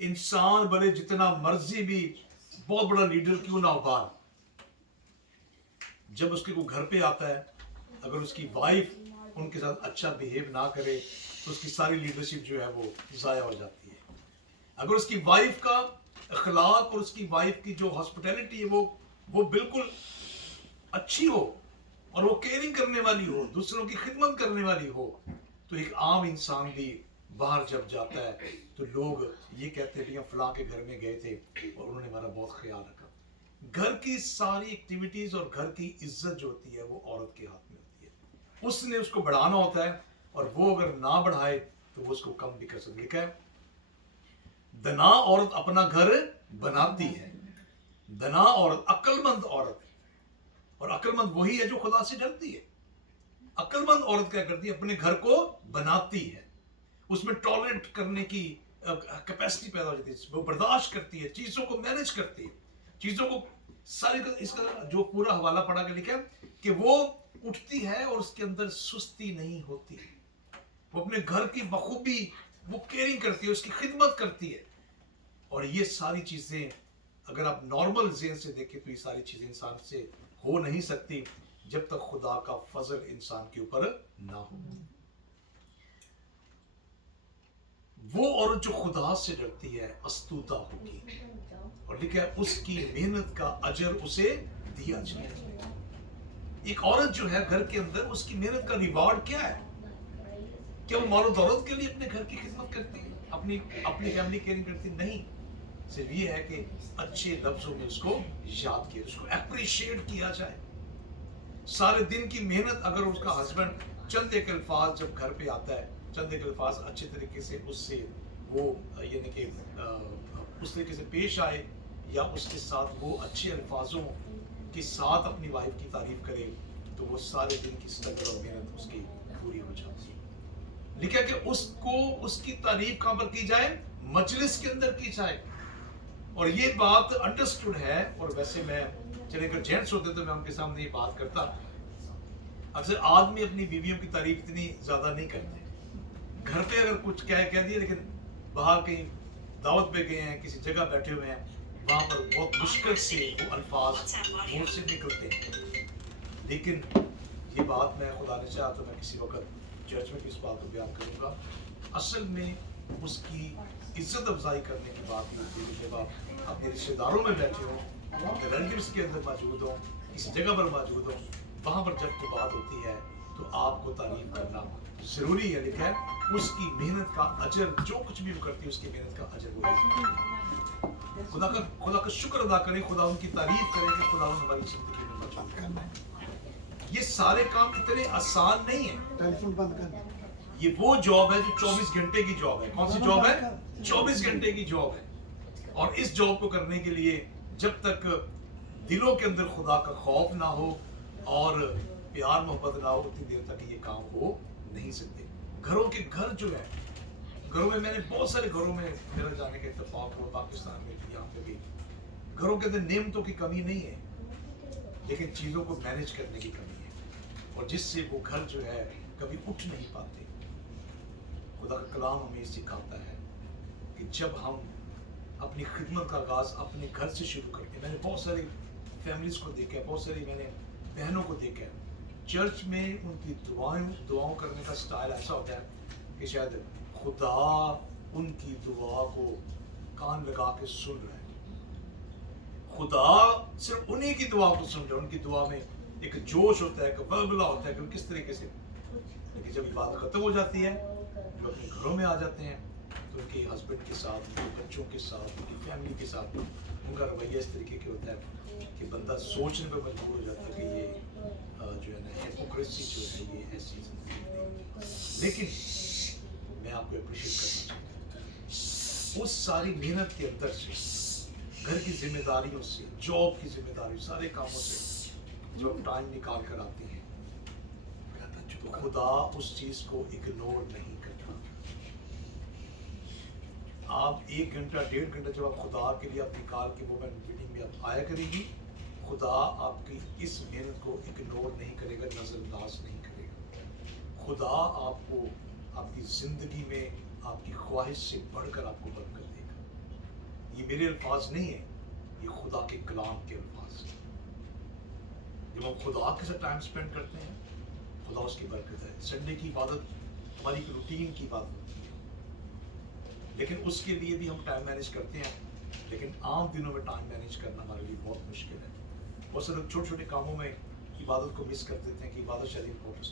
इंसान भले जितना मर्जी भी बहुत बड़ा लीडर क्यों ना हो, बाहर जब उसके को घर पे आता है, अगर उसकी वाइफ उनके साथ अच्छा बिहेव ना करे तो उसकी सारी लीडरशिप जो है वो जाया हो जाती है। अगर उसकी वाइफ का अखलाक और उसकी वाइफ की जो हॉस्पिटैलिटी है वो बिल्कुल अच्छी हो और वो केयरिंग करने वाली हो, दूसरों की खिदमत करने वाली हो, तो एक आम इंसान भी बाहर जब जाता है तो लोग ये कहते हैं कि फलां के घर में गए थे और उन्होंने हमारा बहुत ख्याल रखा। घर की सारी एक्टिविटीज और घर की इज्जत जो होती है वो औरत के हाथ में होती है। उसने उसको बढ़ाना होता है और वो अगर ना बढ़ाए तो वो उसको कम भी कर सकती है। लिखा है दना औरत अपना घर बनाती है। दना औरत, अक्लमंद औरत, और अक्लमंद वही है जो खुदा से डरती है। अक्लमंद औरत क्या करती है? अपने घर को बनाती है, उसमें टॉलरेट करने की कैपेसिटी पैदा हो जाती है, वो बर्दाश्त करती है, चीजों को मैनेज करती है, चीजों को सारी। इसका जो पूरा हवाला पढ़ा के लिखा है कि वो उठती है और उसके अंदर सुस्ती नहीं होती। वो अपने घर की बखूबी वो केयरिंग करती है, उसकी खिदमत करती है। और ये सारी चीजें अगर आप नॉर्मल ज़हन से देखें तो ये सारी चीजें इंसान से हो नहीं सकती जब तक खुदा का फजल इंसान के ऊपर ना हो। वो औरत जो खुदा से डरती है अस्तूता होगी, और लिखा है उसकी मेहनत का अजर उसे दिया जाएगा। एक औरत जो है घर के अंदर, उसकी मेहनत का रिवार्ड क्या है? क्या वो मालो दौलत के लिए अपने घर की खिदमत करती है, अपनी फैमिली केयरिंग करती? नहीं, सिर्फ ये है कि अच्छे लफ्जों में उसको याद किया, उसको अप्रिशिएट किया जाए। सारे दिन की मेहनत अगर उसका हस्बैंड चंद एक अल्फाज जब घर पे आता है, चंद एक अल्फाज अच्छे तरीके से उससे वो यानी कि उस तरीके से पेश आए, या उसके साथ वो अच्छे अल्फाजों के साथ अपनी वाइफ की तारीफ करे, तो वो सारे दिन की स्ट्रगल और मेहनत उसकी पूरी हो जाती है। लिखा कि उसको उसकी तारीफ कहां पर की जाए? मजलिस के अंदर की जाए। और ये बात अंडरस्टूड है। और वैसे मैं चले अगर जेंट्स होते तो मैं उनके सामने ये बात करता। अक्सर आदमी अपनी बीवियों की तारीफ इतनी ज्यादा नहीं करते, घर पे अगर कुछ कह दिया, लेकिन बाहर कहीं दावत पे गए हैं, किसी जगह बैठे हुए हैं, वहां पर बहुत मुश्किल से वो अल्फाज मुंह से निकलते हैं। लेकिन ये बात मैं खुदा ने चाहा तो मैं किसी वक्त चर्च में भी इस बात को बयान करूंगा। असल में उसकी इज्जत अफजाई करने की बात होती है जब आप अपने रिश्तेदारों में बैठे हो, रिलेटिव्स के अंदर मौजूद हो, किसी जगह पर मौजूद हो, वहां पर जब कोई बात होती है तो आपको तारीफ करना जरूरी है। लिखा है उसकी मेहनत का अजर, जो कुछ भी वो करती है उसकी मेहनत का अजर वो खुदा का शुक्र अदा करें, खुदा उनकी तारीफ करें कि खुदा हमारी जिंदगी में मौजूद करना है। ये सारे काम इतने आसान नहीं है। टेलीफोन बंद कर। ये वो जॉब है जो 24 घंटे की जॉब है। कौन सी जॉब है? 24 घंटे की जॉब है। और इस जॉब को करने के लिए जब तक दिलों के अंदर खुदा का खौफ ना हो और प्यार मोहब्बत ना हो, उतनी देर तक ये काम हो नहीं सकते। घरों के घर जो है, घरों में मैंने बहुत सारे घरों में मेरा जाने का इत्तेफाक हुआ, पाकिस्तान में भी, यहाँ पे भी। घरों के अंदर नेमतों की कमी नहीं है, लेकिन चीज़ों को मैनेज करने की कमी है, और जिससे वो घर जो है कभी उठ नहीं पाते। खुदा का कलाम हमें सिखाता है कि जब हम अपनी खिदमत का आगाज अपने घर से शुरू करते हैं। मैंने बहुत सारी फैमिलीज को देखा है, बहुत सारी मैंने बहनों को देखा है, चर्च में उनकी दुआओं करने का स्टाइल ऐसा होता है कि शायद खुदा उनकी दुआ को कान लगा के सुन रहा है। खुदा सिर्फ उन्हीं की दुआ को सुन रहा है। उनकी दुआ में एक जोश होता है, एक बलबला होता है कि किस तरीके से। लेकिन जब बात खत्म हो जाती है, जो अपने घरों में आ जाते हैं, तो उनके हस्बैंड के साथ, उनके बच्चों के साथ, उनकी फैमिली के साथ उनका रवैया इस तरीके के होता है कि बंदा सोचने पर मजबूर हो जाता है कि ये जो है ना हिपोक्रेसी जो है ये ऐसी जिंदगी। लेकिन मैं आपको अप्रिशिएट करना चाहता हूँ उस सारी मेहनत के अंदर से, घर की जिम्मेदारियों से, जॉब की जिम्मेदारियों, सारे कामों से जो टाइम निकाल कर आती हैं, तो खुदा उस चीज को इग्नोर नहीं करता। आप 1 घंटा 1.5 घंटा जब आप खुदा के लिए आप निकाल के वो मीटिंग में आप आया करेंगी, खुदा आपकी इस मेहनत को इग्नोर नहीं करेगा, नजरअंदाज नहीं करेगा। खुदा आपको आपकी जिंदगी में आपकी ख्वाहिश से बढ़कर आपको बरकत देगा। ये मेरे अल्फाज नहीं है, ये खुदा के कलाम के अल्फाज हैं। जब हम खुदा के साथ टाइम स्पेंड करते हैं, खुदा उसकी बरकत है। संडे की इबादत हमारी एक रूटीन की बात होती है, लेकिन उसके लिए भी हम टाइम मैनेज करते हैं, लेकिन आम दिनों में टाइम मैनेज करना हमारे लिए बहुत मुश्किल है। बहुत सारे छोटे छोटे कामों में इबादत को मिस कर देते हैं कि इबादत शायद इम्पोर्टेंस,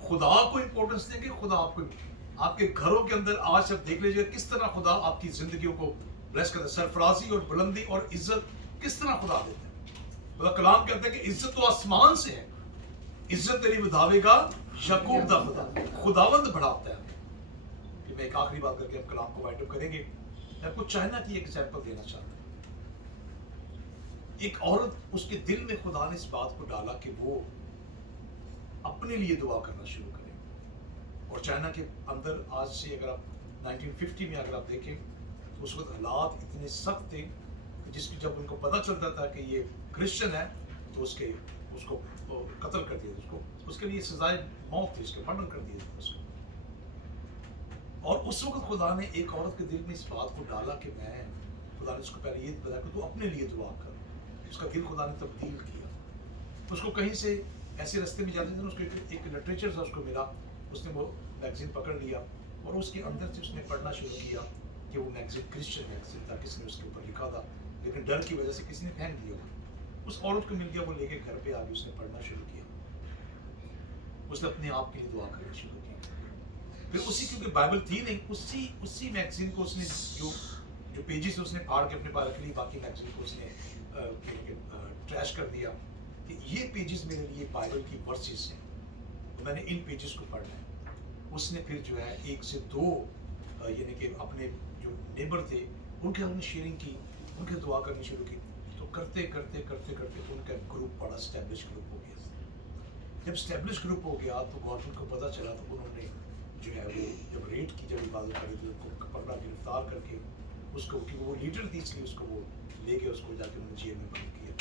खुदा को इम्पोर्टेंस देंगे। खुदा आपको, आपके घरों के अंदर आज आप देख लीजिए किस तरह खुदा आपकी जिंदगियों को ब्लेस करता है। सरफराजी और बुलंदी और इज्जत किस तरह खुदा देता है। खुदा कलाम कहता है कि इज्जत तो आसमान से है, इज्जत तेरी बढ़ावेगा याकूब दा खुदा, खुदावंद बढ़ाता है। कि मैं एक आखिरी बात करके हम कलाम को वाइंड अप करेंगे। मैं आपको चाइना की एक एग्जांपल देना चाहता हूँ। एक औरत, उसके दिल में खुदा ने इस बात को डाला कि वो अपने लिए दुआ करना शुरू करें। और चाइना के अंदर आज से अगर आप 1950 में अगर आप देखें तो उस वक्त हालात इतने सख्त थे कि जिसकी जब उनको पता चलता था कि ये क्रिश्चियन है तो उसको कत्ल कर दिया, उसके लिए सजाए मौत थी, उसके मर्डर कर दिया उसको। और उस वक्त खुदा ने एक औरत के दिल में इस बात को डाला कि मैं, खुदा ने उसको पहले ये बताया कि तू अपने लिए दुआ कर। उसका दिल खुदा ने तब्दील किया। उसको कहीं से ऐसे रास्ते में जाते थे, उसको एक लिटरेचर था उसको मिला, उसने वो मैगजीन पकड़ लिया और उसके अंदर से उसने पढ़ना शुरू किया कि वो मैगजीन क्रिश्चियन मैगजीन था, किसी ने उसके ऊपर लिखा था, लेकिन डर की वजह से किसी ने फेंक दिया। उस औरत को मिल गया, वो लेके घर पे आ गई, उसने पढ़ना शुरू किया, उसने अपने आप के लिए दुआ करना शुरू की। फिर उसी, क्योंकि बाइबल थी नहीं, उसी मैगजीन को उसने जो पेजेस उसने फाड़ के अपने पास रख ली, बाकी मैगजीन को उसने ट्रैश कर दिया कि ये पेजेस मेरे लिए बाइबल की वर्सेस हैं, तो मैंने इन पेजेस को पढ़ना है। उसने फिर जो है 1 से 2 यानी कि अपने जो नेबर थे उनके हमने शेयरिंग की, उनके दुआ करनी शुरू की। तो करते करते करते करते उनका ग्रुप बड़ा स्टैब्लिश ग्रुप हो गया। जब स्टैब्लिश ग्रुप हो गया तो गवर्नमेंट को पता चला, तो उन्होंने जो है वो जब रेड की, जब इबादत करी तो उनको पकड़ा, गिरफ्तार करके उसको, क्योंकि वो लीडर थी इसलिए उसको वो ले गए, उसको जाके उन्होंने जेल में बंद किया।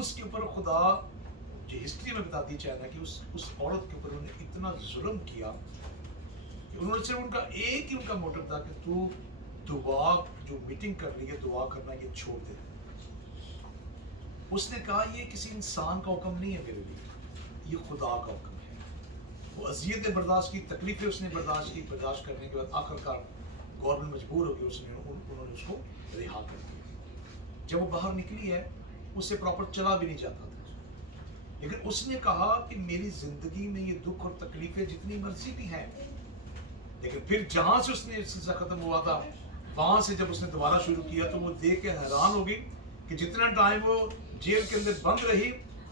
उसके ऊपर खुदा जो हिस्ट्री में बताती चाहना कि उस औरत के ऊपर उन्होंने इतना जुल्म किया कि उन्होंने सिर्फ उनका एक ही उनका मोटिव था कि तू दुआ, जो मीटिंग कर रही है दुआ करना ये छोड़ दे। उसने कहा ये किसी इंसान का हुक्म नहीं है मेरे लिए, ये खुदा का हुक्म है। वो अजियतें बर्दाश्त की, तकलीफें उसने बर्दाश्त की, बर्दाश्त करने के बाद आखिरकार गवर्नमेंट मजबूर हो गई, उन्होंने उसको रिहा कर दिया। जब वो बाहर निकली है उससे प्रॉपर चला भी नहीं जाता था, लेकिन उसने कहा कि मेरी जिंदगी में ये दुख और तकलीफें जितनी मर्जी भी हैं, लेकिन फिर जहां से उसने सिलसिला खत्म हुआ था वहां से जब उसने दोबारा शुरू किया तो वो देख के हैरान हो गई कि जितना टाइम वो जेल के अंदर बंद रही,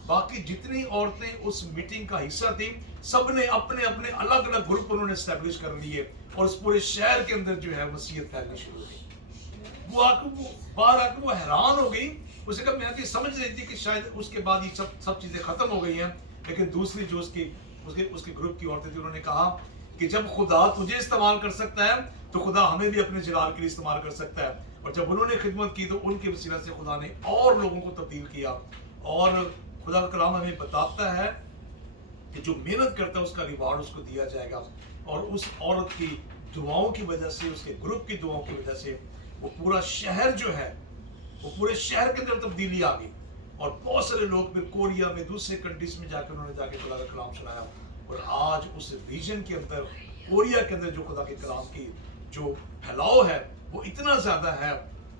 बाकी जितनी औरतें उस मीटिंग का हिस्सा थी सब ने अपने अपने अलग अलग ग्रुप उन्होंने एस्टेब्लिश कर लिए और उस पूरे शहर के अंदर जो है मसीहत फैलनी शुरू हो गई। वो बाहर आकर वो हैरान हो गई। उसे कहा मैं तो समझ रही थी कि शायद उसके बाद ये सब चीजें खत्म हो गई हैं, लेकिन दूसरी जो उसके ग्रुप की औरतें थी उन्होंने कहा कि जब खुदा तुझे इस्तेमाल कर सकता है तो खुदा हमें भी अपने जलाल के लिए इस्तेमाल कर सकता है। और जब उन्होंने खिदमत की तो उनके वसीला से खुदा ने और लोगों को तब्दील किया। और खुदा का कलाम हमें बताता है कि जो मेहनत करता है उसका रिवार्ड उसको दिया जाएगा। और उस औरत की दुआओं की वजह से, उसके ग्रुप की दुआओं की वजह से वो पूरा शहर जो है, वो पूरे शहर के अंदर तब्दीली आ गई। और बहुत सारे लोग फिर कोरिया में, दूसरे कंट्रीज में जाकर उन्होंने जाके खुदा का कलाम सुनाया। और आज उस रीजन के अंदर, कोरिया के अंदर जो खुदा के कलाम की जो फैलाव है वो इतना ज्यादा है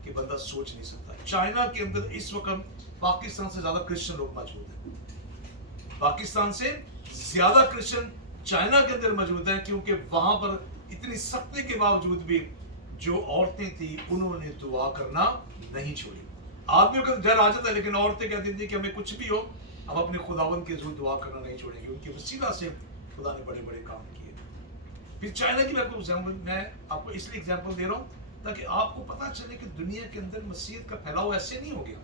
कि बंदा सोच नहीं सकता। चाइना के अंदर इस वक्त पाकिस्तान से ज्यादा क्रिश्चियन लोग मौजूद हैं। पाकिस्तान से ज्यादा क्रिश्चियन चाइना के अंदर मौजूद हैं, क्योंकि वहां पर इतनी सख्ती के बावजूद भी जो औरतें थी उन्होंने दुआ करना नहीं छोड़ी। आदमियों का डर आ जाता है, लेकिन औरतें कहती थी कि हमें कुछ भी हो, हम अपने खुदावंद के जरूर दुआ करना नहीं छोड़ेंगे। उनके वसीला से खुदा ने बड़े बड़े काम किए। फिर चाइना की मैं आपको इसलिए एग्जाम्पल दे रहा हूँ ताकि आपको पता चले कि दुनिया के अंदर मसीहत का फैलाव ऐसे नहीं हो गया।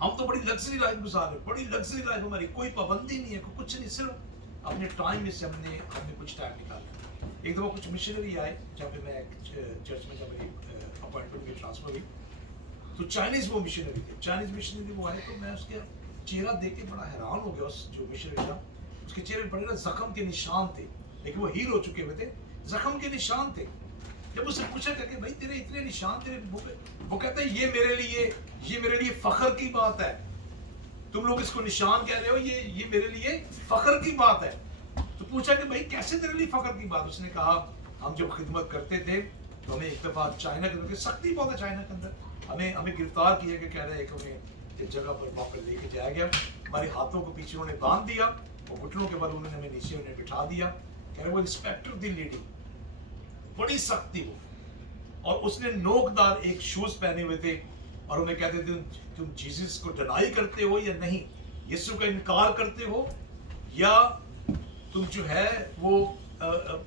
हम तो बड़ी लग्जरी लाइफ गुजार रहे, बड़ी लग्जरी लाइफ हमारी, कोई पाबंदी नहीं है, कुछ नहीं, सिर्फ अपने टाइम में से हमने कुछ टाइम निकाला। एक दफा कुछ मिशनरी आए जहाँ पे मैं चर्च में, जब मेरी अपॉइंटमेंट में ट्रांसफर हुई तो चाइनीज वो मिशनरी थे, चाइनीज मिशनरी वो आए। तो मैं उसके चेहरा देख के बड़ा हैरान हो गया। उस जो मिशनरी था उसके चेहरे पर बड़े ना जख्म के निशान थे, लेकिन वो हील हो चुके हुए थे, जख्म के निशान थे। जब उससे पूछा करके भाई तेरे इतने निशान तेरे वो कहता है ये मेरे लिए फख्र की बात है। तुम लोग इसको निशान कह रहे हो, ये मेरे लिए फख्र की बात है। तो पूछा कि भाई कैसे तेरे लिए फख्र की बात? उसने कहा हम जब खिदमत करते थे तो हमें एक दफा चाइना के अंदर सख्ती बहुत है, चाइना के अंदर हमें गिरफ्तार किया कि कह रहे हैं कि हमें एक जगह पर वापस लेके जाया गया। हमारे हाथों को पीछे उन्होंने बांध दिया और घुटनों के बाद उन्होंने हमें नीचे उन्हें बिठा दिया। कह रहे वो इंस्पेक्टर थी लेडी, बड़ी सख्ती वो, और उसने नोकदार एक शूज पहने हुए थे और उन्हें कहते थे तुम जीसस को डिनाई करते हो या नहीं, यीशु का इनकार करते हो या तुम जो है वो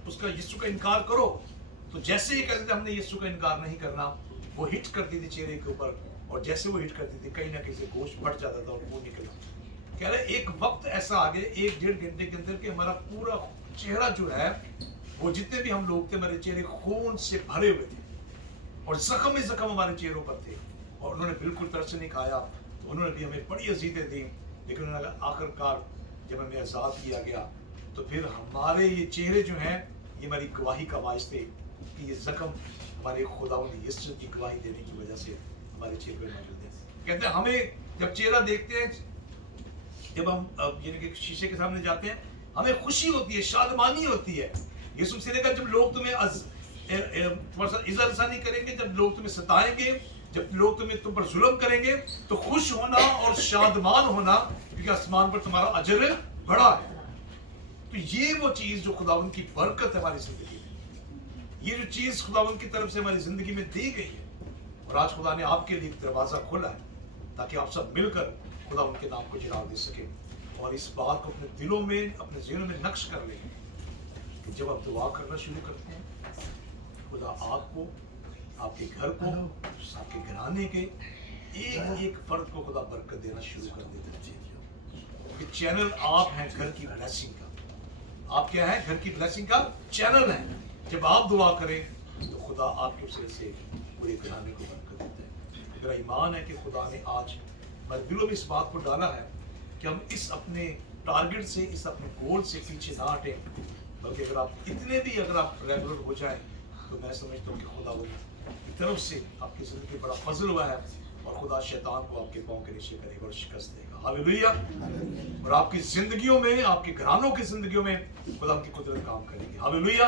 उसका यीशु का इनकार करो। तो जैसे ये कहते थे हमने यीशु का इनकार नहीं करना, वो हिट करती थी चेहरे के ऊपर, और जैसे वो हिट करती थी कहीं ना कहीं से गोश्त फट जाता था और वो निकला। कह रहे एक वक्त ऐसा आ गया 1-1.5 घंटे के अंदर कि हमारा पूरा चेहरा जो है वो, जितने भी हम लोग थे, हमारे चेहरे खून से भरे हुए थे और जख्म ही जख्म हमारे चेहरों पर थे। और उन्होंने बिल्कुल तरस नहीं खाया, तो उन्होंने भी हमें बड़ी अजीतें दी। लेकिन उन्होंने आखिरकार जब हमें आज़ाद किया गया तो फिर हमारे ये चेहरे जो हैं ये हमारी गवाही का वास्ते कि ये जख्म हमारे खुदावंद यीशु की गवाही देने की वजह से हमारे चेहरे पर मौजूद है। कहते हैं हमें जब चेहरा देखते हैं, जब हम यानी कि शीशे के सामने जाते हैं, हमें खुशी होती है, शादमानी होती है। यीशु मसीह ने कहा जब लोग तुम्हें तुम्हारे साथ इज़्ज़त-रसानी करेंगे, जब लोग तुम्हें सताएंगे, जब लोग तुम पर जुल्म करेंगे, तो खुश होना और शादमान होना, क्योंकि आसमान पर तुम्हारा अजर बड़ा है। तो ये वो चीज जो खुदावंद की बरकत है हमारी जिंदगी में, ये जो चीज खुदावंद की तरफ से हमारी जिंदगी में दी गई है, और आज खुदा ने आपके लिए दरवाजा खोला है ताकि आप सब मिलकर खुदावंद के नाम को जलाल दे सके, और इस बात को अपने दिलों में, अपने ज़हनों में नक्श कर लें कि जब आप दुआ करना शुरू करते हैं, खुदा आपको, आपके घर को, आपके घराने के एक एक फर्द को खुदा बरकत देना शुरू कर देते हैं। कि चैनल आप हैं घर की ब्लेसिंग का, आप क्या है? घर की ब्लेसिंग का चैनल है। जब आप दुआ करें तो खुदा आपके वजह से पूरे घराने को बरकत देता है। मेरा ईमान है कि खुदा ने आज हमारे दिलों में इस बात को डाला है कि हम इस अपने टारगेट से, इस अपने गोल से पीछे ना हटें, बल्कि अगर आप इतने भी अगर आप रेगुलर हो जाएं तो मैं समझता हूँ कि खुदा की तरफ से आपकी जिंदगी बड़ा फजल हुआ है, और खुदा शैतान को आपके पाँव के नीचे करेगा और शिकस्त देगा। हालेलुया। और आपकी जिंदगियों में, आपके घरानों की जिंदगियों में खुदा की कुदरत काम करेगी। हालेलुया।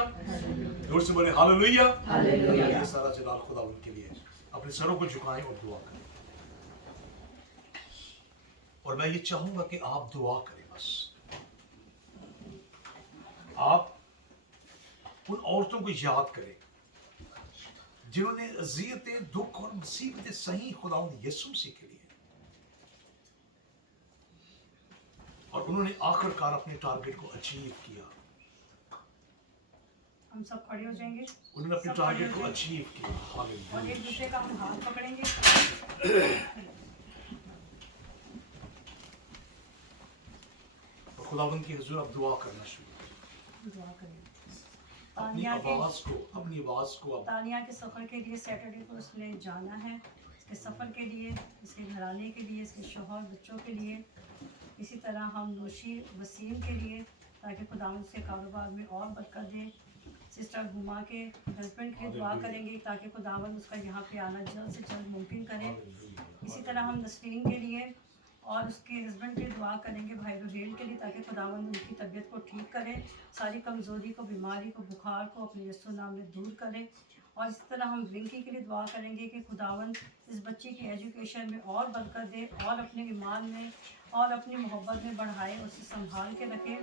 जोर से बोले हालेलुया। ये सारा जलाल खुदा उनके लिए है। अपने सरों को झुकाएं और दुआ करें, और मैं ये चाहूंगा कि आप दुआ करें। बस आप उन औरतों को याद करें जिन्होंने अज़ियतें, दुख और मुसीबतें सही खुदावंद यीशु मसीह के लिए, और उन्होंने आखिरकार अपने टारगेट को अचीव किया। हम सब खड़े हो जाएंगे, उन्होंने अपने टारगेट को अचीव किया। और एक दूसरे का हम हाथ पकड़ेंगे। और खुदावंद की हुजूर आप दुआ करना शुरू करें। दुआ करें। अपनी आवाज को आप तानिया के सफ़र के लिए सैटरडे को उसने जाना है, इसके सफ़र के लिए, इसके घराने के लिए, इसके शौहर बच्चों के लिए। इसी तरह हम नोशी वसीम के लिए, ताकि खुदावंद से कारोबार में और बरकत दे। सिस्टर हुमा के हस्बैंड के लिए दुआ करेंगे ताकि खुदावंद उसका यहाँ पे आना जल्द से जल्द मुमकिन करे। इसी तरह हम नसरीन के लिए और उसके हस्बैंड के दुआ करेंगे, भाई रोहेल के लिए, ताकि खुदावंद उनकी तबीयत को ठीक करे, सारी कमज़ोरी को, बीमारी को, बुखार को अपने यीशु नाम में दूर करे। और इसी तरह हम रिंकी के लिए दुआ करेंगे कि खुदावंद इस बच्ची की एजुकेशन में और बरकत दे, और अपने ईमान में और अपनी मोहब्बत में बढ़ाए, उसे संभाल के रखे।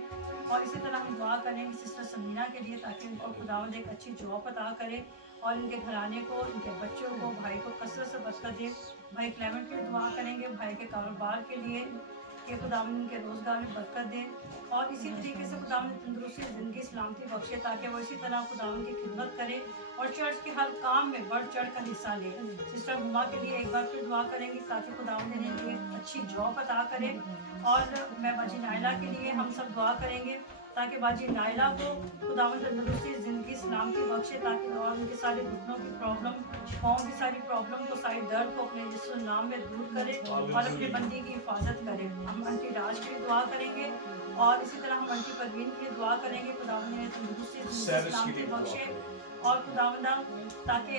और इसी तरह हम दुआ करेंगे सिस्टर समीना के लिए, ताकि उनको खुदावंद एक अच्छी जॉब अता करे, और इनके घराने को, इनके बच्चों को, भाई को कसरत से बरकत दे। भाई क्लेमेंट के लिए दुआ करेंगे, भाई के कारोबार के लिए, कि खुदावंद उनके रोज़गार में बरकत दे। और इसी तरीके से खुदावंद तंदुरुस्ती, ज़िंदगी, सलामती बख्शे, ताकि वो इसी तरह खुदावंद की खिदमत करे और चर्च के हर काम में बढ़ चढ़ कर हिस्सा ले। सिस्टर हुमा के लिए एक बार फिर दुआ करेंगे ताकि खुदावंद इन्हें एक अच्छी जॉब अता करे। और मैं बाजी नाइला के लिए हम सब दुआ करेंगे ताकि बाजी नाइला को खुदावंद तंदुरुस्ती, ज़िंदगी, सलामती बख्शे, ताकि और उनके सारे घुटनों की प्रॉब्लम, पाँव की सारी प्रॉब्लम को, सारी दर्द को अपने यीशु नाम में दूर करे और अपने बंदी की हिफाजत करे। हम आंटी राज के लिए दुआ करेंगे, और इसी तरह हम आंटी परवीन के लिए दुआ करेंगे, खुदावंद ने तंदुरुस्ती, ज़िंदगी, सलामती बख्शे, और खुदावंदा ताकि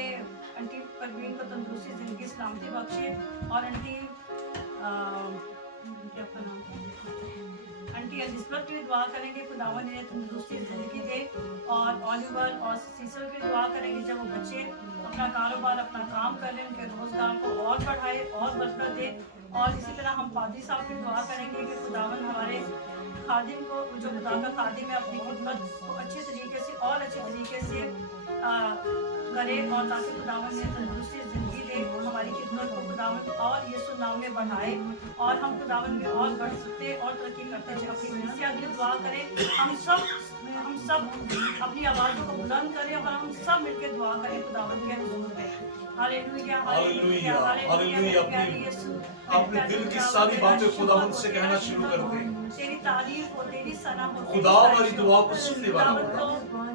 आंटी परवीन को तंदुरुस्ती, ज़िंदगी, सलामती बख्शे। और आंटी क्या नाम आंटी एलिज़ाबेथ के लिए दुआ करेंगे, खुदावंद इन्हें तंदुरुस्ती, ज़िंदगी दे। और ओलिवर और सीसल के लिए दुआ करेंगे, जब वो बच्चे अपना कारोबार, अपना काम कर रहे हैं, उनके रोज़गार को और बढ़ाए और बरकत दे। और इसी तरह हम पादी साहब की दुआ करेंगे कि खुदावंद हमारे खादिम को, जो खुदा का खादिम है, अपनी खिदमत को अच्छे तरीके से और अच्छे तरीके से करे, और ताकि खुदावंद ने तंदुरुस्ती, ज़िंदगी दे, हमारी खिदमत को खुदावंद और यीशु नाम में बढ़ाए, और हम खुदावंद में और बढ़ सकते और तरक्की करते हैं। अपनी कलीसिया की दुआ करें, हम सब अपनी आवाज़ों को बुलंद करें और हम सब मिलकर दुआ करें खुदावंद के हुजूर में। Hallelujah, hallelujah, hallelujah. अपने दिल की सारी बातें खुदावंद से कहना शुरू कर दें। तेरी तारीफ हो, तेरी सना हो, खुदा हमारी दुआ को सुनने वाला है।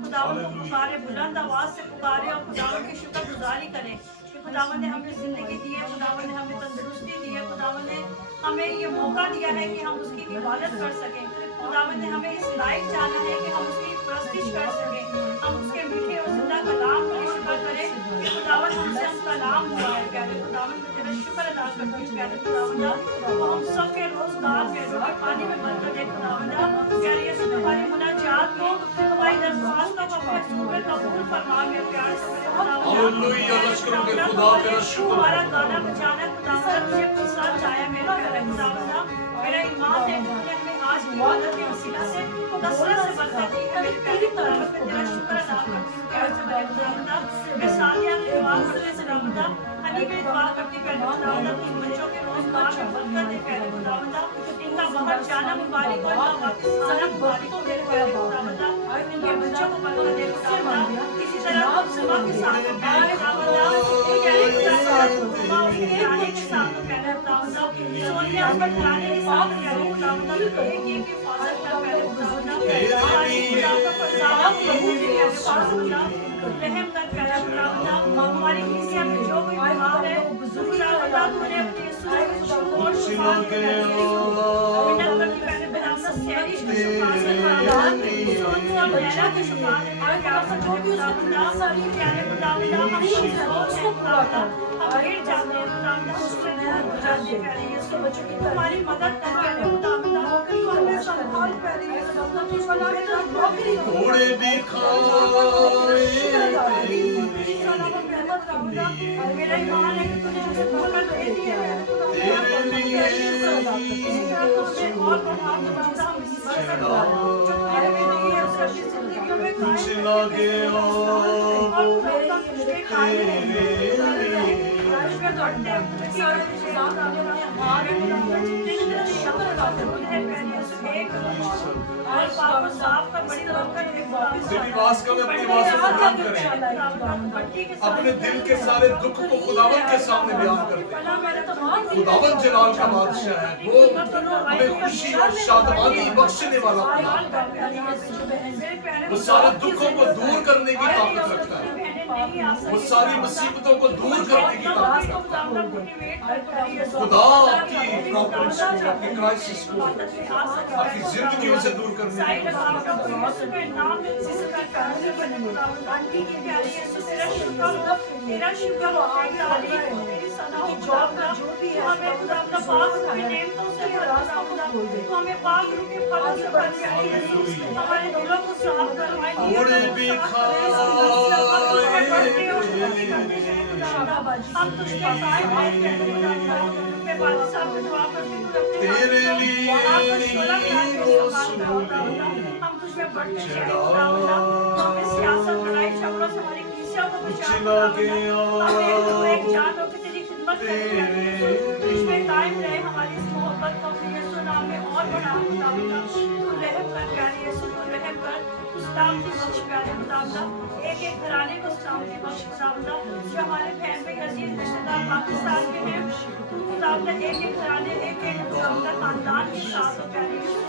खुदावंद को पुकारे, बुलंद आवाज से पुकारे, और खुदावंद की शुक्रगुजारी करें कि खुदावंद ने हमें जिंदगी दी है, खुदावंद ने हमें तंदुरुस्ती दी है, खुदावंद ने हमें ये मौका दिया है कि हम उसकी इबादत कर सकें। खुदावंद ने हमें इस लायक जाना है कि हम उसकी प्रस्तिश कर सकें, हम उसके मीठे और जिंदा कलाम की शुक्र करें कि खुदावंद हमसे हम कलाम हुआ है। प्यारे खुदावंद मैं तेरा शुक्र अदा करती हूँ प्यारे खुदावंद, तो हम सब के रोजगार में रोटी पानी में बरकत दे खुदावंद। प्यारे यीशु तुम्हारी मुनाजात को, तुम्हारी दरख्वास्तों को अपने हजूर में कबूल फरमा। मेरे प्यारे से हालेलुया, लश्करों के खुदा तेरा शुक्र। हमारा गाना बजाना खुदावंद मुझे पसंद आया मेरे प्यारे खुदावंद। मेरा ईमान है कि तूने हमें आज की इबादत के वसीला से कसरत से बरकत दी है। मेरे प्यारे खुदावंद मैं तेरा शुक्र अदा करती हूँ प्यारे से मेरे खुदावंद। मैं सादिया की दुआ करते खुदावंद, हनी की दुआ करती प्यारे खुदावंद, इन बच्चों के रोजगार में बरकत दे प्यारे खुदावंद। इनका बाहर जाना मुबारक हो, इनका वापस आना मुबारक हो मेरे प्यारे खुदावंद। इनके बच्चों को बरकत दे खुदावंद। इसी तरह सुबह के साथ प्यारे खुदावंद, ये प्यारे खुदावंद माँ उनके आने के साथ प्यारे खुदावंद, सोनिया पर आने के साथ प्यारे खुदावंद, एक एक हिफाजत कर प्यारे खुदावंद। हमारी खुदा का फरमान कबूल कर प्यारे खुदावंद, रहम कर प्यारे खुदावंद। हमारी कलीसिया में जो कोई बीमार है खुदावंद उन्हें अपने सूरज और शिफा दे मिन्नत करती प्यारे खुदावंद। सैरी की शिफा से खुदावंद, सोनिया लैला की शिफा दे प्यारे खुदावंद। प्यारे खुदावंद हम शिफा से खुदावंद हम गिर जाते हैं खुदावंद, उससे दूर हो जाते हैं प्यारे यीशु। तुम्हारी मदद कर प्यारे खुदावंद, तू हमें संभाल प्यारे यीशु। तू सलाह मेरा नौकरी घोड़े भी खाए मेरा ईमान है कि तूने मुझे बोला दे दिए मेरे खुदावंद। तेरे लिए इसी तरह तू हमें और बढ़ा खुदावंद, हम इसी बरकत जो तूने हमें दी है उसे अपनी जिंदगियों में कायम कुछ लगे और खुदावंद तुझे कायम रहे। उसमें दौड़ते हैं उनकी और इंतजाम आने वाले हमारे खुदावंद जितने भी तेरे शब्द अदा करते हैं प्यारे यीशु, एक और पाप को साफ कर बड़ी बरकत दे खुदावंद। तेरी आवाज का मैं अपनी आवाज से बयान करें, अपने दिल के सारे दुख को खुदावंद के सामने बयान करते हैं। खुदावंद जलाल का बादशाह है, वो हमें खुशी और शादमानी बख्शने वाला खुदा है। वो सारे दुखों को दूर करने की ताकत रखता है, वो सारी मुसीबतों को दूर करने की ताकत रखता है। खुदा आपकी प्रॉब्लम्स को, आपकी क्राइसिस को, आपकी जिंदगियों से दूर करने की तेरा शुक्र हो तेरी सना हो खुदावंद। हमें खुदावंद पाक रूह की नेमतों से भर खुदावंद, हमें पाक रूह के फलों से भर प्यारे यीशु। हमारे दिलों को साफ कर, हमारे घोड़े भी खाए हम तुझ पे कायम हैं प्यारे खुदावंद। मैं बादशाह साहब से दुआ करती हूँ तेरे लिए हम तुझ पे बढ़ते हैं खुदावंद। हमें सियासत लड़ाई झगड़ों से हमारी कलीसिया को बचा हमें तू एक जान हो कि तेरी खिदमत करें, तुझ पे कायम रहे। हमारी इस मोहब्बत को अपने यीशु नाम में और बढ़ा खुदावंद। तू रहम कर प्यारे यीशु, तू रहम कर, तू सलामती बख्श प्यारे खुदावंद। एक एक घराने को सलामती बख्श खुदावंद। जो हमारे बहन भाई अजीज रिश्तेदार पाकिस्तान के हैं, तू खुदावंद एक एक घराने एक एक खुदावंद खानदान के साथ हो प्यारे यीशु।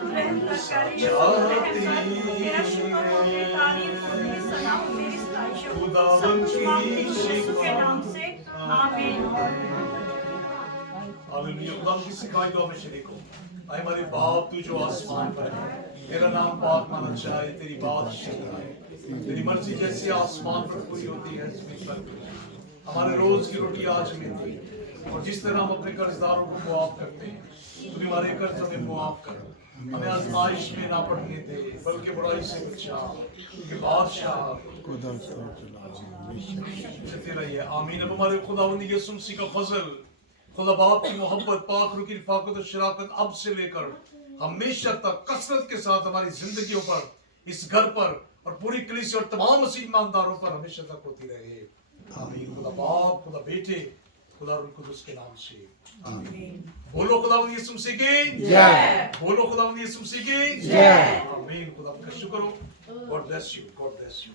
तू रहम कर प्यारे यीशु, तू रहम कर। तेरा शुक्र हो, तेरी तारीफ हो, तेरी सना हो, तेरी सताइश हो। सब कुछ मांगते हैं यीशु के नाम से, आमीन। हालेलुया। खुदा की सिखाई दो हमें शरीक हो। आए हमारे बाप तू जो आसमान पर है, तेरा नाम पाक माना जाए, तेरी बादशाही आए, तेरी मर्जी जैसी आसमान पर पूरी होती है जमीन पर भी। हमारे रोज की रोटी आज हमें दे, और जिस तरह हम अपने कर्जदारों को मुआफ करते हैं, तू हमारे कर्ज हमें मुआफ कर। हमें आजमाइश में ना पड़ने दे, बल्कि बुराई से बचा, क्योंकि बादशाह तेरा ही है। आमीन। अब हमारे खुदावंद यीशु मसीह का फजल, खुदा बाप की मोहब्बत, पाक रूह की रफ़ाक़त और शराकत अब से लेकर हमेशा तक कसरत के साथ हमारी जिंदगियों पर, इस घर पर और पूरी कलीसिया और तमाम मसीह ईमानदारों पर हमेशा तक होती रहे। आमीन। खुदा बाप, खुदा बेटे, खुदा रूह कुदुस के नाम से आमीन। बोलो खुदावंद यीशु मसीह की जय। बोलो खुदावंद यीशु मसीह की जय। आमीन। खुदा का शुक्र हो। God bless you, God bless you.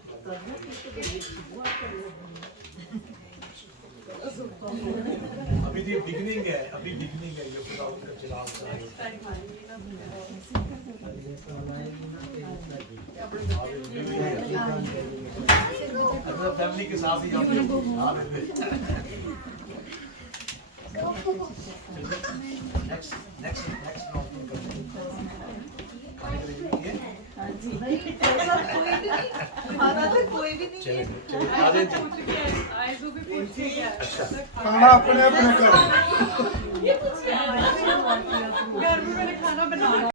अभी ये बिगनिंग है, अभी बिगनिंग है, ये खुदावंद का जलाल अपना फैमिली के साथ ही आप नेक्स्ट खाने के लिए नहीं है? हाँ जी नहीं ऐसा कोई भी नहीं खाना तो कोई भी नहीं है चलिए चलिए आ जाइए। अच्छा खाना अपने अपने घर घर में मैंने खाना बनाना